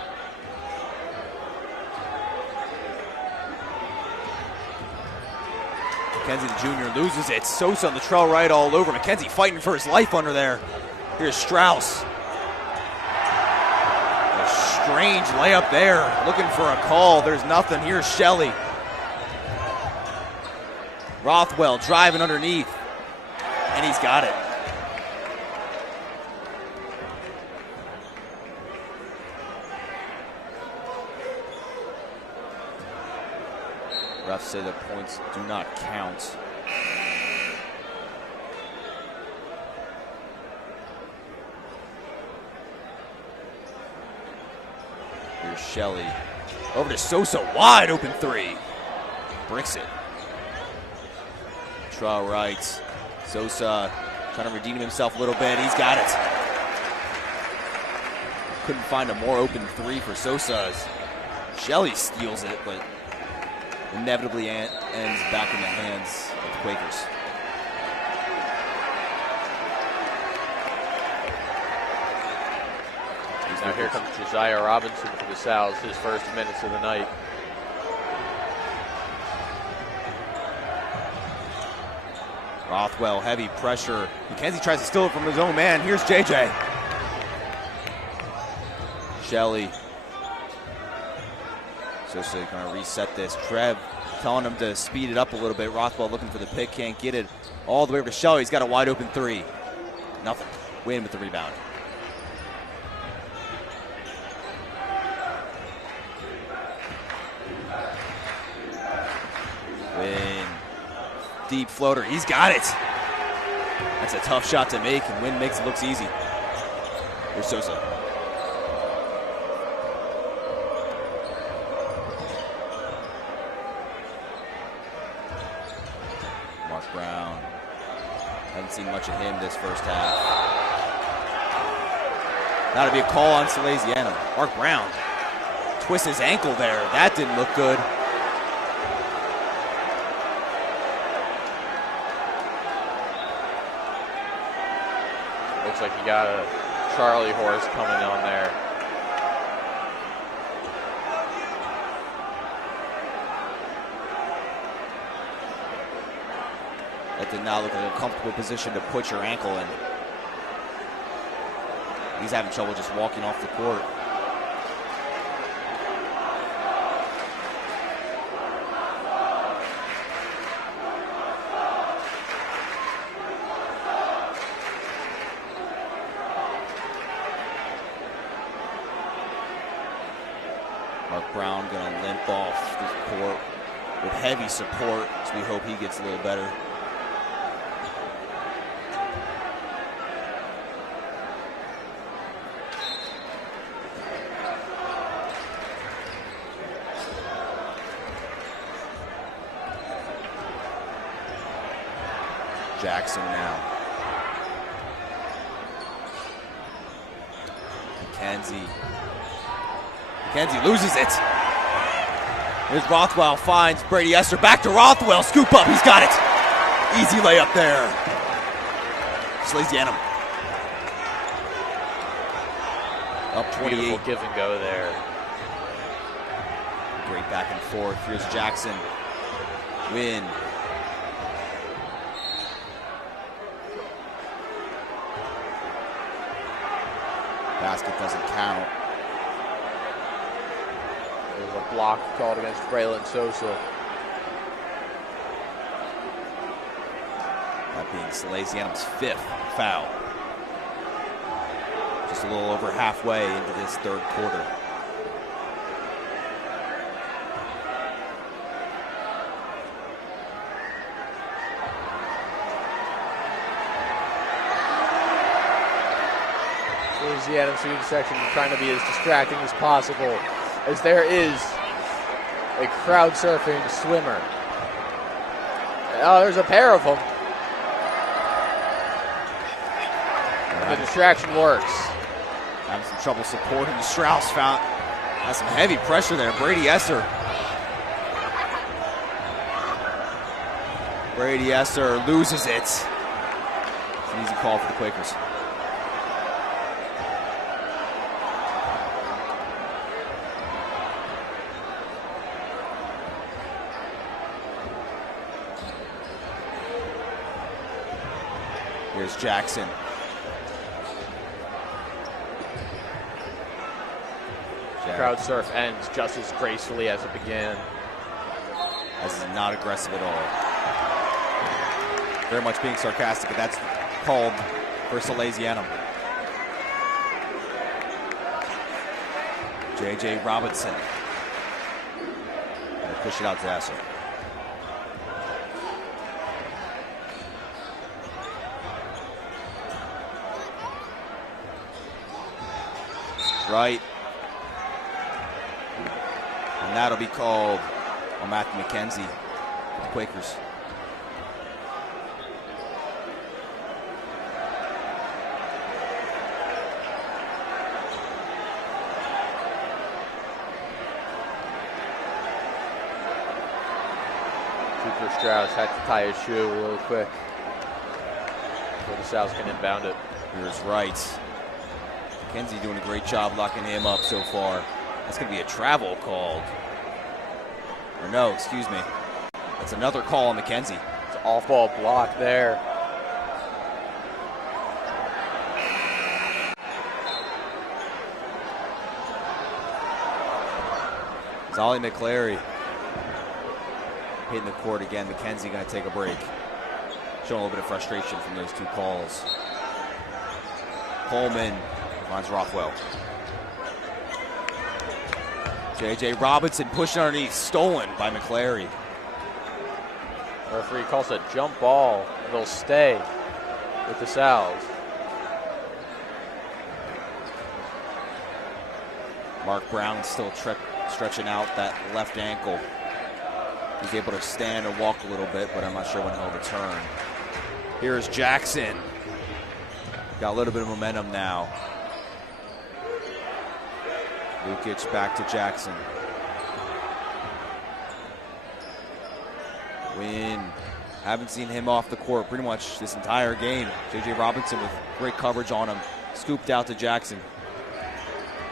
McKenzie, the junior, loses it. Sosa on the trail right all over. McKenzie fighting for his life under there. Here's Strauss. A strange layup there. Looking for a call. There's nothing. Here's Shelley. Rothwell driving underneath. And he's got it. Refs say the points do not count. Here's Shelley. Over to Sosa, wide open three. Bricks it. Trial right. Sosa trying to redeem himself a little bit. He's got it. Couldn't find a more open three for Sosa. Shelley steals it, but inevitably ends back in the hands of the Quakers. Now here comes Josiah Robinson for the Sal's, his first minutes of the night. Rothwell, heavy pressure. McKenzie tries to steal it from his own man. Here's JJ. Shelley. Sosa going to reset this. Trev telling him to speed it up a little bit. Rothwell looking for the pick, can't get it. All the way over to Shelley. He's got a wide open three. Nothing. Win with the rebound. Win. Deep floater. He's got it. That's a tough shot to make, and Win makes it look easy. Here's Sosa. Mark Brown. Haven't seen much of him this first half. That'll be a call on Salesianum. Mark Brown twists his ankle there. That didn't look good. Looks like you got a Charlie horse coming on there. That did not look like a comfortable position to put your ankle in. He's having trouble just walking off the court. Mark Brown going to limp off the court with heavy support, so we hope he gets a little better. Jackson now. McKenzie loses it. Here's Rothwell, finds Brady Esser, back to Rothwell, scoop up, he's got it. Easy layup there. Salesianum. Up 28. Beautiful give and go there. Great back and forth. Here's Jackson. Win. Basket doesn't count. There's a block called against Braylon Sosa. That being Salesianum's fifth foul. Just a little over halfway into this third quarter. Salesianum student section trying to be as distracting as possible, as there is a crowd surfing swimmer. Oh, there's a pair of them. The distraction works. Having some trouble supporting the Strauss found. Has some heavy pressure there. Brady Esser. Brady Esser loses it. It's an easy call for the Quakers. Here's Jackson. Crowd surf ends just as gracefully as it began. This is not aggressive at all. Very much being sarcastic, but that's called for Salesianum. J.J. Robinson. Gonna push it out to Esser. Right. And that'll be called on Matthew McKenzie for the Quakers. Cooper Strauss had to tie his shoe real quick before the South can inbound it. Here's Wright. McKenzie doing a great job locking him up so far. That's going to be a travel called. Or no, excuse me. That's another call on McKenzie. It's an off-ball block there. Zolly McClary hitting the court again. McKenzie going to take a break. Showing a little bit of frustration from those two calls. Coleman finds Rothwell. J.J. Robinson pushing underneath, stolen by McClary. Referee calls a jump ball. It'll stay with the Sal's. Mark Brown still stretching out that left ankle. He's able to stand and walk a little bit, but I'm not sure when he'll return. Here's Jackson. Got a little bit of momentum now. Lukic back to Jackson. Win. Haven't seen him off the court pretty much this entire game. J.J. Robinson with great coverage on him. Scooped out to Jackson.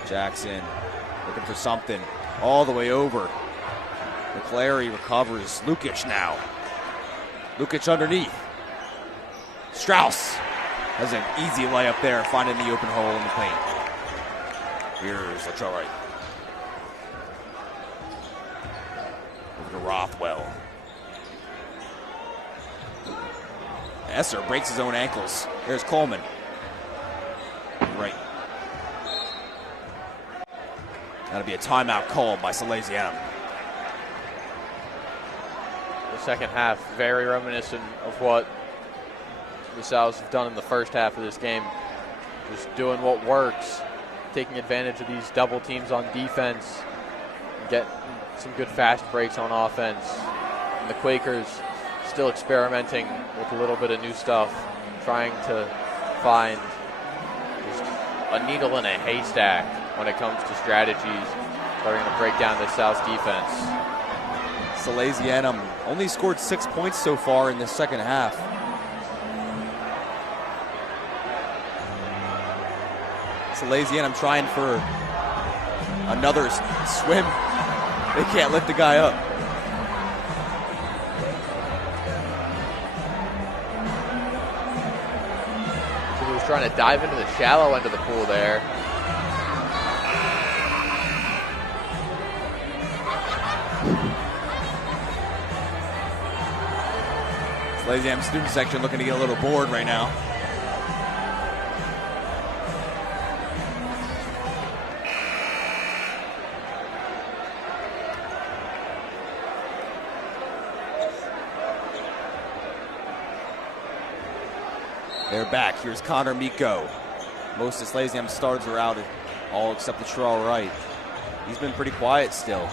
Jackson looking for something. All the way over. McClary recovers. Lukic now. Lukic underneath. Strauss has an easy layup there, finding the open hole in the paint. Here's Latrell Wright. Over to Rothwell. Esser breaks his own ankles. There's Coleman. Right. That'll be a timeout called by Salesianum. The second half, very reminiscent of what the Sal's have done in the first half of this game. Just doing what works, taking advantage of these double teams on defense, getting some good fast breaks on offense. And the Quakers still experimenting with a little bit of new stuff, trying to find just a needle in a haystack when it comes to strategies, starting to break down the South's defense. Salesianum only scored 6 points so far in the second half. Salesianum trying for another swim. They can't lift the guy up. So he was trying to dive into the shallow end of the pool there. Salesianum student section looking to get a little bored right now. They're back. Here's Connor Miko. Most of Salesianum starters are out, all except the Latrell Wright. He's been pretty quiet still.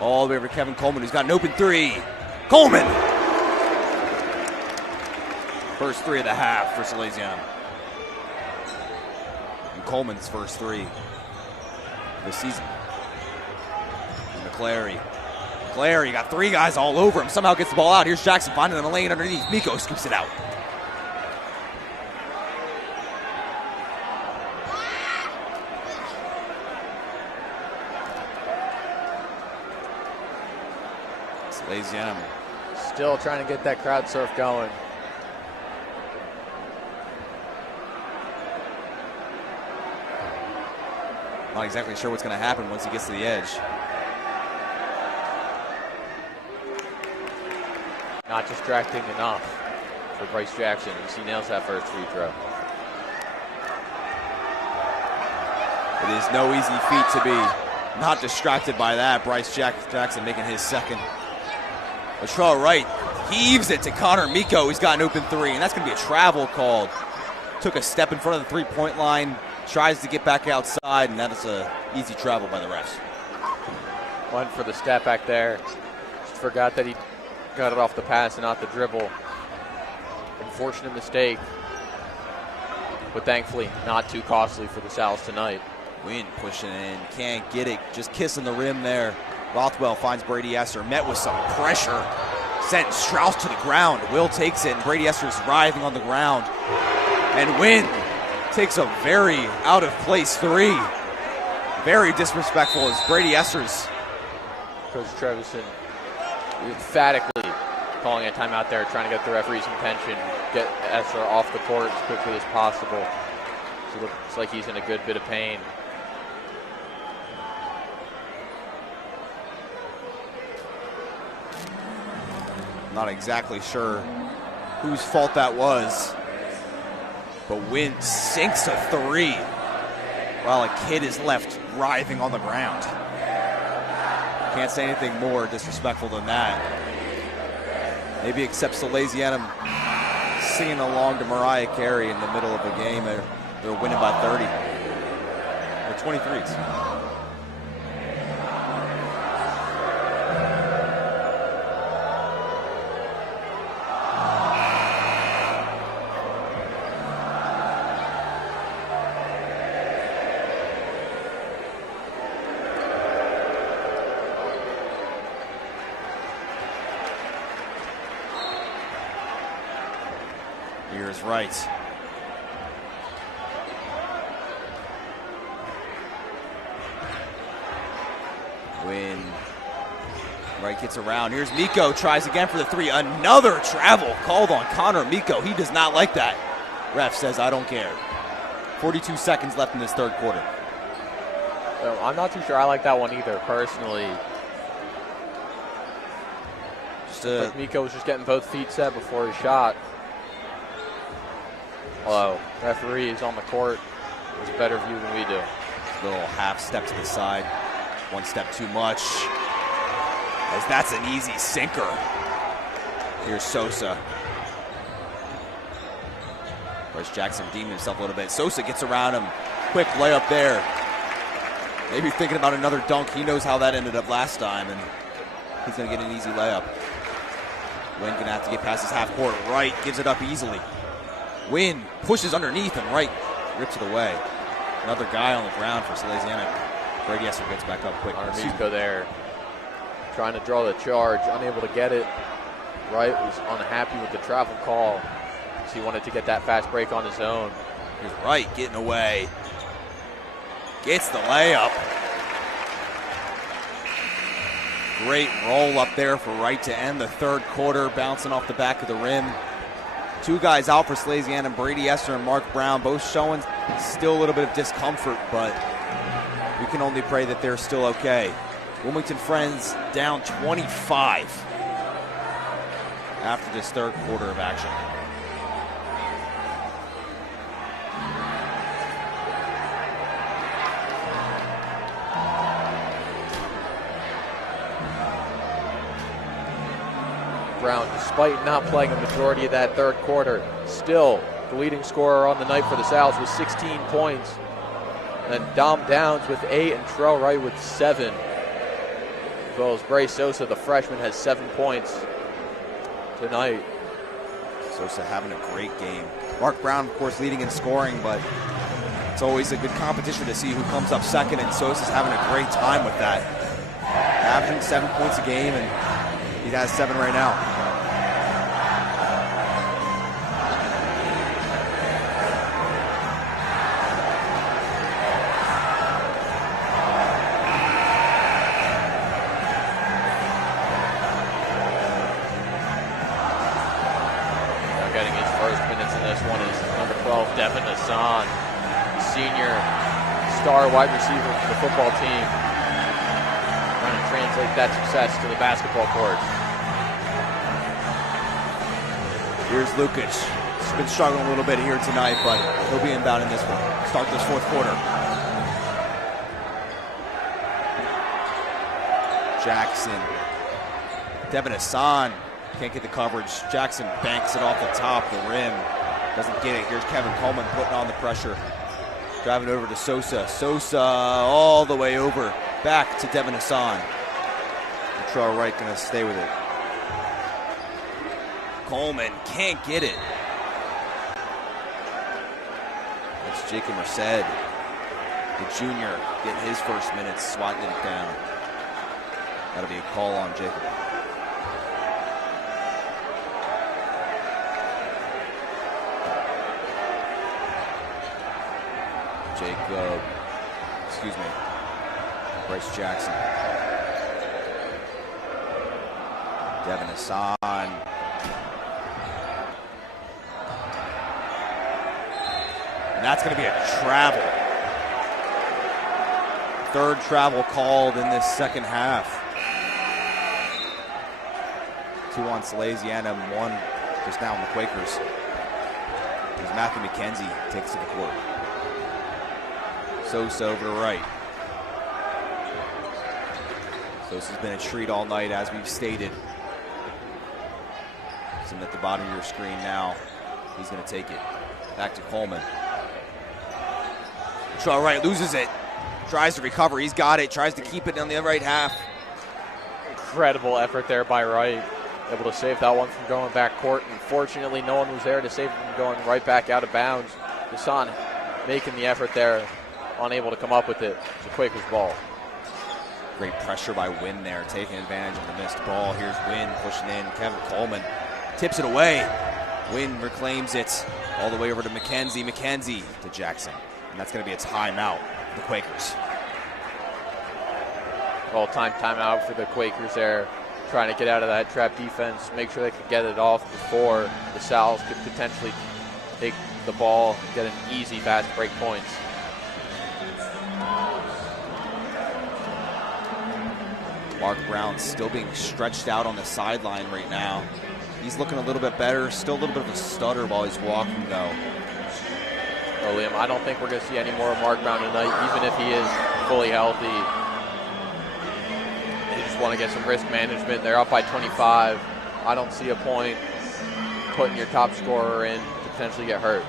All the way over to Kevin Coleman, who's got an open three. Coleman! First three of the half for Salesianum. And Coleman's first three of the season. And McClary. McClary got three guys all over him. Somehow gets the ball out. Here's Jackson finding him in the lane underneath. Miko scoops it out. Salesianum Still trying to get that crowd surf going. Not exactly sure what's going to happen once he gets to the edge. Not distracting enough for Bryce Jackson as he nails that first free throw. It is no easy feat to be not distracted by that. Bryce Jackson making his second. Latrell Wright heaves it to Connor Miko. He's got an open three, and that's going to be a travel called. Took a step in front of the three-point line, tries to get back outside, and that is an easy travel by the refs. Went for the step back there. Just forgot that he got it off the pass and not the dribble. Unfortunate mistake, but thankfully not too costly for the Sal's tonight. Wynn pushing in, can't get it, just kissing the rim there. Rothwell finds Brady Esser, met with some pressure, sent Strauss to the ground. Will takes it, and Brady Esser is writhing on the ground. And Wynn takes a very out-of-place three. Very disrespectful as Brady Esser's. Coach Trevison emphatically calling a timeout there, trying to get the referee's attention, get Esser off the court as quickly as possible. So it looks like he's in a good bit of pain. Not exactly sure whose fault that was, but Wynn sinks a three while a kid is left writhing on the ground. Can't say anything more disrespectful than that. Maybe except Salesianum singing along to Mariah Carey in the middle of a game. They're winning by 30. They're 23s. Here's Wright. Wynn. Wright gets around. Here's Miko, tries again for the three. Another travel called on Connor Miko. He does not like that. Ref says, I don't care. 42 seconds left in this third quarter. So I'm not too sure I like that one either, personally. Like Miko was just getting both feet set before he shot. Although, referee is on the court. Has a better view than we do. Little half step to the side. One step too much. As that's an easy sinker. Here's Sosa. Bryce Jackson redeeming himself a little bit. Sosa gets around him. Quick layup there. Maybe thinking about another dunk. He knows how that ended up last time, and he's going to get an easy layup. Wynn going to have to get past his half court. Wright gives it up easily. Wynn pushes underneath, and Wright rips it away. Another guy on the ground for Salesianum. Brady Esser gets back up quick. Miko there, trying to draw the charge, unable to get it. Wright was unhappy with the travel call, so he wanted to get that fast break on his own. Here's Wright getting away. Gets the layup. Great roll up there for Wright to end the third quarter, bouncing off the back of the rim. Two guys out for Salesianum, Brady Esser and Mark Brown, both showing still a little bit of discomfort, but we can only pray that they're still okay. Wilmington Friends down 25 after this third quarter of action. Brown, despite not playing a majority of that third quarter, still the leading scorer on the night for the Sal's with 16 points. And Dom Downs with 8 and Terrell Wright with 7. As well as Bryce Sosa, the freshman, has 7 points tonight. Sosa having a great game. Mark Brown, of course, leading in scoring, but it's always a good competition to see who comes up second, and Sosa's having a great time with that. Averaging 7 points a game, and he has 7 right now. Getting his first minutes in this one is number 12, Devin Hassan, senior, star wide receiver for the football team, trying to translate that success to the basketball court. Here's Lukic. He's been struggling a little bit here tonight, but he'll be inbound in this one. Start this fourth quarter. Jackson. Devin Hassan can't get the coverage. Jackson banks it off the top, the rim. Doesn't get it. Here's Kevin Coleman putting on the pressure. Driving over to Sosa. Sosa all the way over. Back to Devin Hassan. Latrell Wright going to stay with it. Coleman can't get it. It's Jacob Merced, the junior, getting his first minutes, swatting it down. That'll be a call on Jacob. Bryce Jackson. Devin Hassan. And that's going to be a travel. Third travel called in this second half. 2 on Salesianum, 1 just now on the Quakers. As Matthew McKenzie takes to the court. Sosa over to right. Sosa's been a treat all night, as we've stated. It's at the bottom of your screen now. He's going to take it. Back to Coleman. Latrell Wright loses it. Tries to recover. He's got it. Tries to keep it on the right half. Incredible effort there by Wright. Able to save that one from going back court. Unfortunately, no one was there to save it from going right back out of bounds. Hassan making the effort there. Unable to come up with it. It's a Quakers ball. Great pressure by Wynn there, taking advantage of the missed ball. Here's Wynn pushing in. Kevin Coleman tips it away. Wynn reclaims it all the way over to McKenzie. McKenzie to Jackson. And that's going to be a timeout for the Quakers. All-time timeout for the Quakers there. Trying to get out of that trap defense. Make sure they can get it off before the Sals could potentially take the ball and get an easy fast break points. Mark Brown still being stretched out on the sideline right now. He's looking a little bit better. Still a little bit of a stutter while he's walking, though. Well, Liam, I don't think we're going to see any more of Mark Brown tonight, even if he is fully healthy. They just want to get some risk management. They're up by 25. I don't see a point putting your top scorer in to potentially get hurt.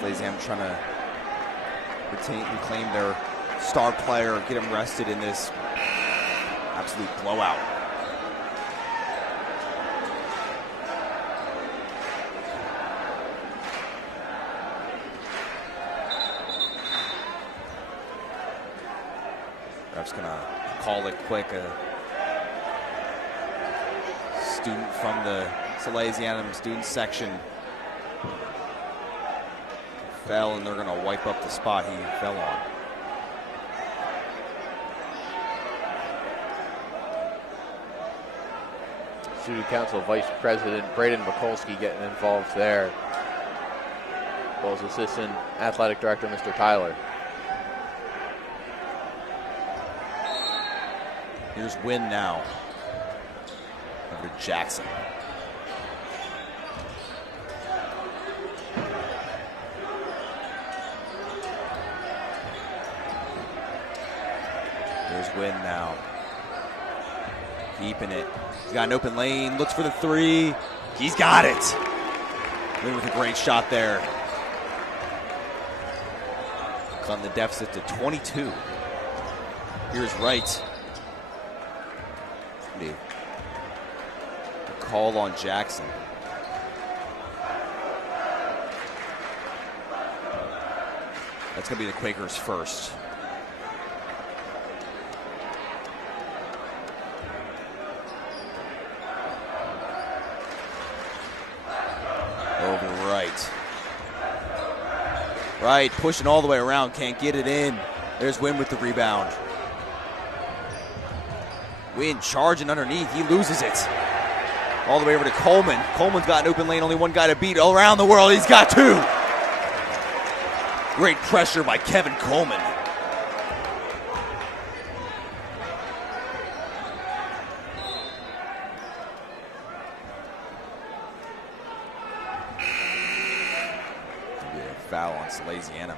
Salesianum trying to reclaim their star player, get him rested in this absolute blowout. Ref's gonna call it quick. A student from the Salesianum student section fell, and they're going to wipe up the spot he fell on. Student Council Vice President Braden Mikulski getting involved there, as well as Assistant Athletic Director Mr. Tyler. Here's Wynn now. Over to Jackson. There's Wynn now. Keeping it. He's got an open lane. Looks for the three. He's got it. Wynn with a great shot there. Cutting the deficit to 22. Here's Wright. A call on Jackson. That's going to be the Quakers' first. Right. Right, pushing all the way around, can't get it in. There's Wynn with the rebound. Wynn charging underneath, he loses it. All the way over to Coleman. Coleman's got an open lane, only one guy to beat. All around the world, he's got two. Great pressure by Kevin Coleman. Foul on Salesianum.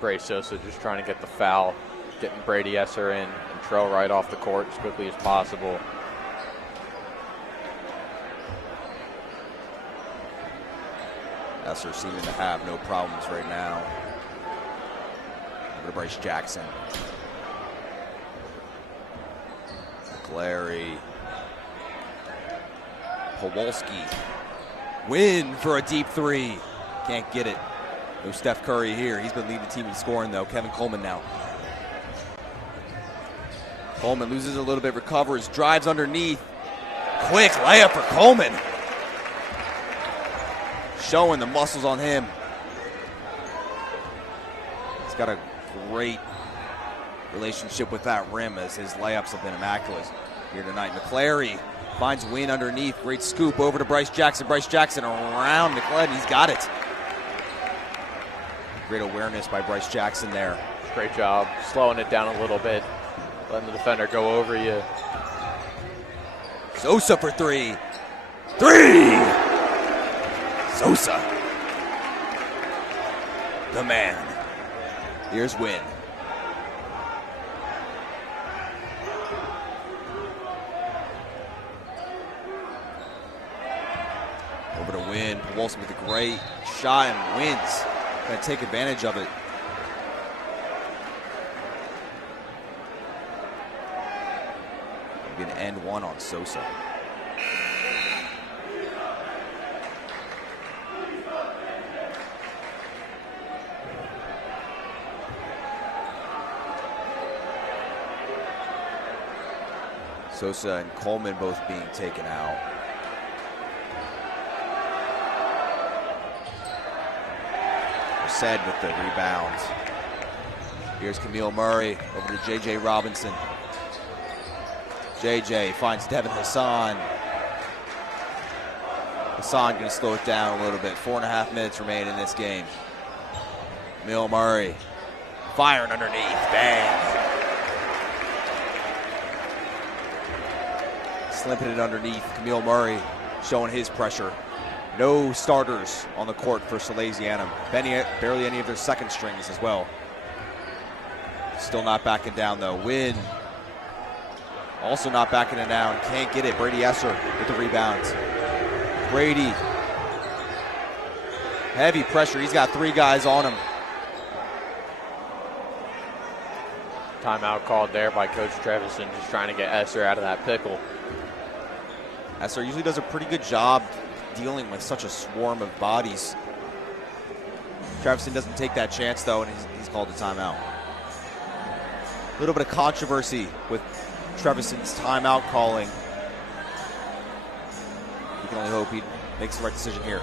Bray Sosa just trying to get the foul, getting Brady Esser in and trail right off the court as quickly as possible. Esser seeming to have no problems right now. Over to Bryce Jackson. Clary. Powalski. Win for a deep three. Can't get it. No Steph Curry here. He's been leading the team in scoring, though. Kevin Coleman now. Coleman loses a little bit, recovers, drives underneath. Quick layup for Coleman. Showing the muscles on him. He's got a great relationship with that rim as his layups have been immaculate here tonight. McClary finds Wynn underneath. Great scoop over to Bryce Jackson. Bryce Jackson around McClellan. He's got it. Great awareness by Bryce Jackson there. Great job slowing it down a little bit, letting the defender go over you. Sosa for three. Three! Sosa. The man. Here's Wynn. Over to Wynn. Powalski with a great shot and wins. Going to take advantage of it. Going to end one on Sosa. Sosa and Coleman both being taken out. Said with the rebound. Here's Camille Murray over to J.J. Robinson. J.J. finds Devin Hassan. Hassan going to slow it down a little bit. 4.5 minutes remain in this game. Camille Murray firing underneath. Bang. Slipping it underneath. Camille Murray showing his pressure. No starters on the court for Salesianum. Barely any of their second strings as well. Still not backing down though. Wynn also not backing it down. Can't get it. Brady Esser with the rebounds. Brady. Heavy pressure. He's got three guys on him. Timeout called there by Coach Trevison, just trying to get Esser out of that pickle. Esser usually does a pretty good job dealing with such a swarm of bodies. Trevison doesn't take that chance though, and he's called a timeout. A little bit of controversy with Trevison's timeout calling. You can only hope he makes the right decision here.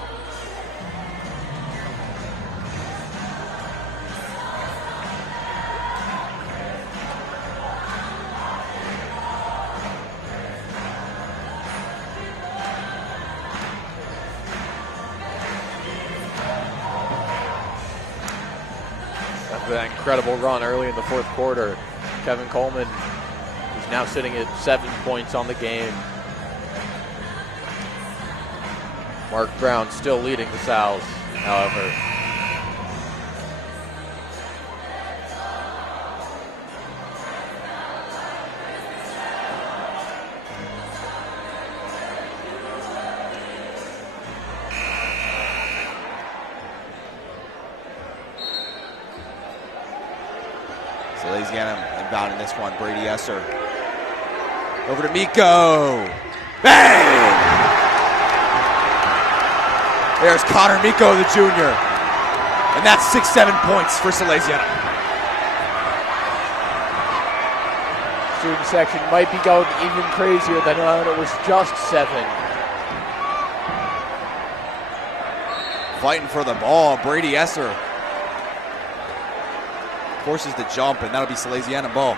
That incredible run early in the fourth quarter. Kevin Coleman is now sitting at 7 points on the game. Mark Brown still leading the Sals, however. Salesianum inbound in this one. Brady Esser. Over to Miko. Bang! There's Connor Miko, the junior. And that's 6-7 points for Salesianum. Student section might be going even crazier than when it was just 7. fighting for the ball. Brady Esser forces the jump, and that'll be Salesianum ball.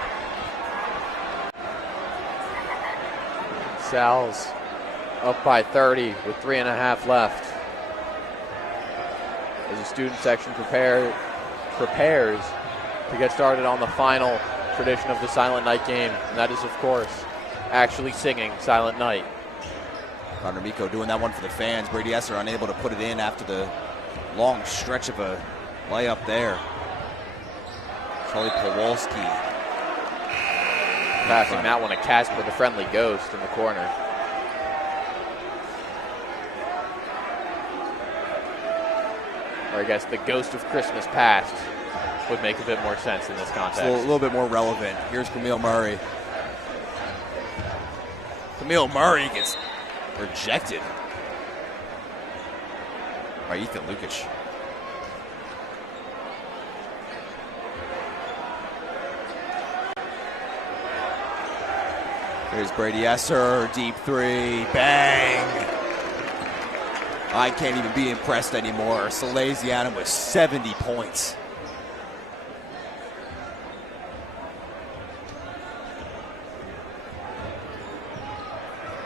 Sal's up by 30 with 3.5 left. As the student section prepares to get started on the final tradition of the Silent Night game, and that is, of course, actually singing Silent Night. Connor Miko doing that one for the fans. Brady Esser unable to put it in after the long stretch of a layup there. Charlie Powalski passing that one to Casper, the friendly ghost, in the corner. Or I guess the ghost of Christmas past would make a bit more sense in this context. It's a little bit more relevant. Here's Camille Murray. Camille Murray gets rejected by Ethan Lukic. Here's Brady Esser, deep three, bang! I can't even be impressed anymore. Salesianum with 70 points.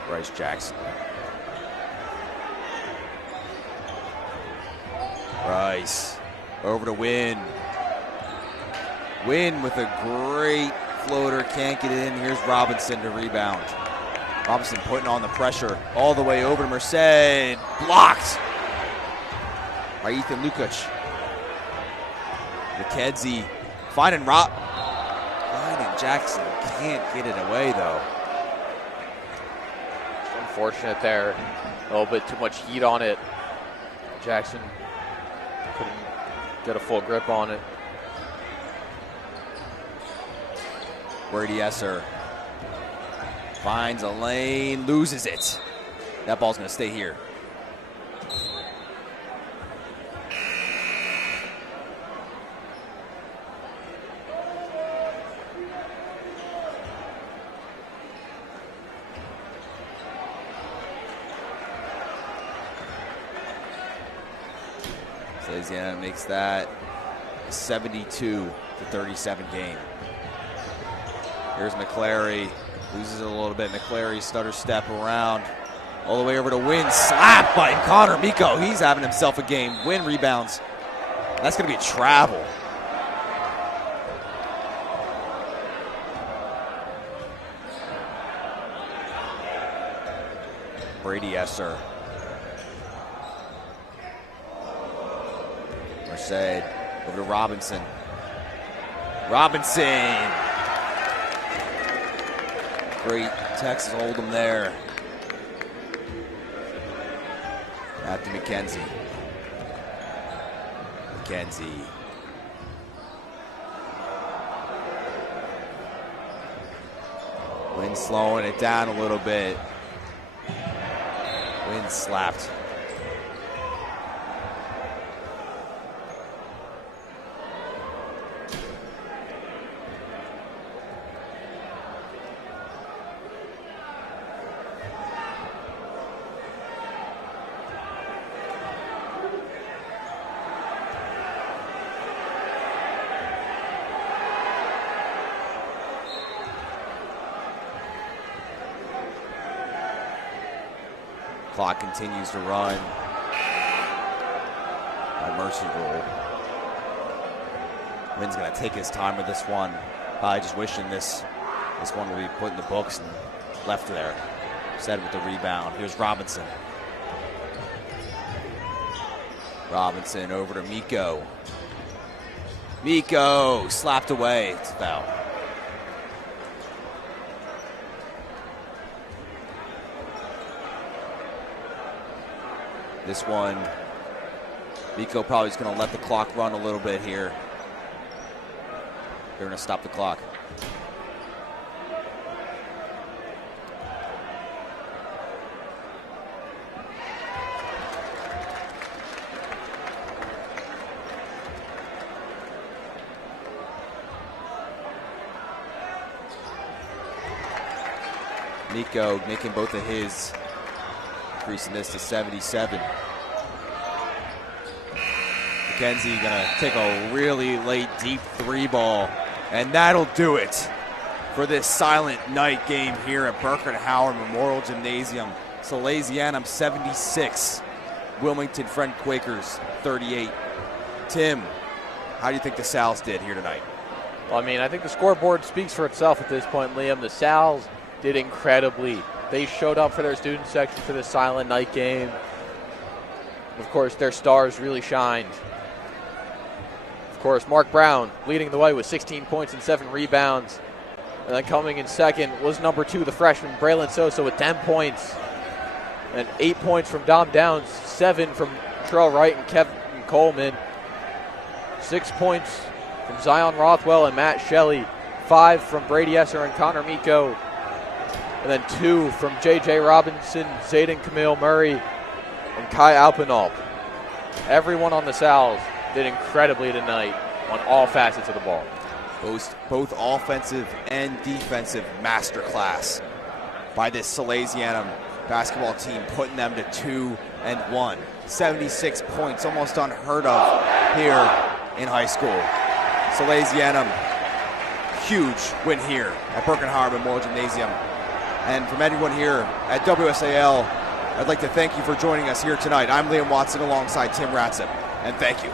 Bryce Jackson. Bryce over to Wynn. Wynn with a great floater, can't get it in. Here's Robinson to rebound. Robinson putting on the pressure all the way over to Merced. Blocked by Ethan Lukic. McKenzie finding Jackson. Can't get it away though. Unfortunate there. A little bit too much heat on it. Jackson couldn't get a full grip on it. Brady Esser finds a lane, loses it. That ball's going to stay here. Salesianum makes that a 72-37 game. Here's McClary, loses it a little bit. McClary stutter step around, all the way over to Wynn. Slap by Connor Miko. He's having himself a game. Wynn rebounds. That's going to be a travel. Brady Esser. Merced over to Robinson. Robinson. Great Texas Hold'em there. Out to McKenzie. Wynn slowing it down a little bit. Wynn slapped. Clock continues to run by Mercy Rule. Wynn's going to take his time with this one. Probably just wishing this one will be put in the books and left there. Instead with the rebound. Here's Robinson. Robinson over to Miko. Miko slapped away. It's a foul. This one, Miko probably is going to let the clock run a little bit here. They're going to stop the clock. Miko making both of his, increasing this to 77. McKenzie gonna take a really late deep 3-ball, and that'll do it for this silent night game here at Burkett Howard Memorial Gymnasium. Salesianum 76, Wilmington Friend Quakers 38. Tim, how do you think the Sals did here tonight? Well, I mean, I think the scoreboard speaks for itself at this point, Liam. The Sals did incredibly. They showed up for their student section for the silent night game. Of course, their stars really shined. Of course, Mark Brown leading the way with 16 points and 7 rebounds. And then coming in second was number 2, the freshman, Braylon Sosa, with 10 points. And 8 points from Dom Downs, 7 from Terrell Wright and Kevin Coleman. 6 points from Zion Rothwell and Matt Shelley. 5 from Brady Esser and Connor Miko. And then 2 from J.J. Robinson, Zayden Camille Murray, and Kai Alpenalp. Everyone on the Sals did incredibly tonight on all facets of the ball. Both offensive and defensive masterclass by this Salesianum basketball team, putting them to 2-1. 76 points, almost unheard of here in high school. Salesianum, huge win here at Burkett Howard Memorial Gymnasium. And from everyone here at WSAL, I'd like to thank you for joining us here tonight. I'm Liam Watson alongside Tim Ratzip, and thank you.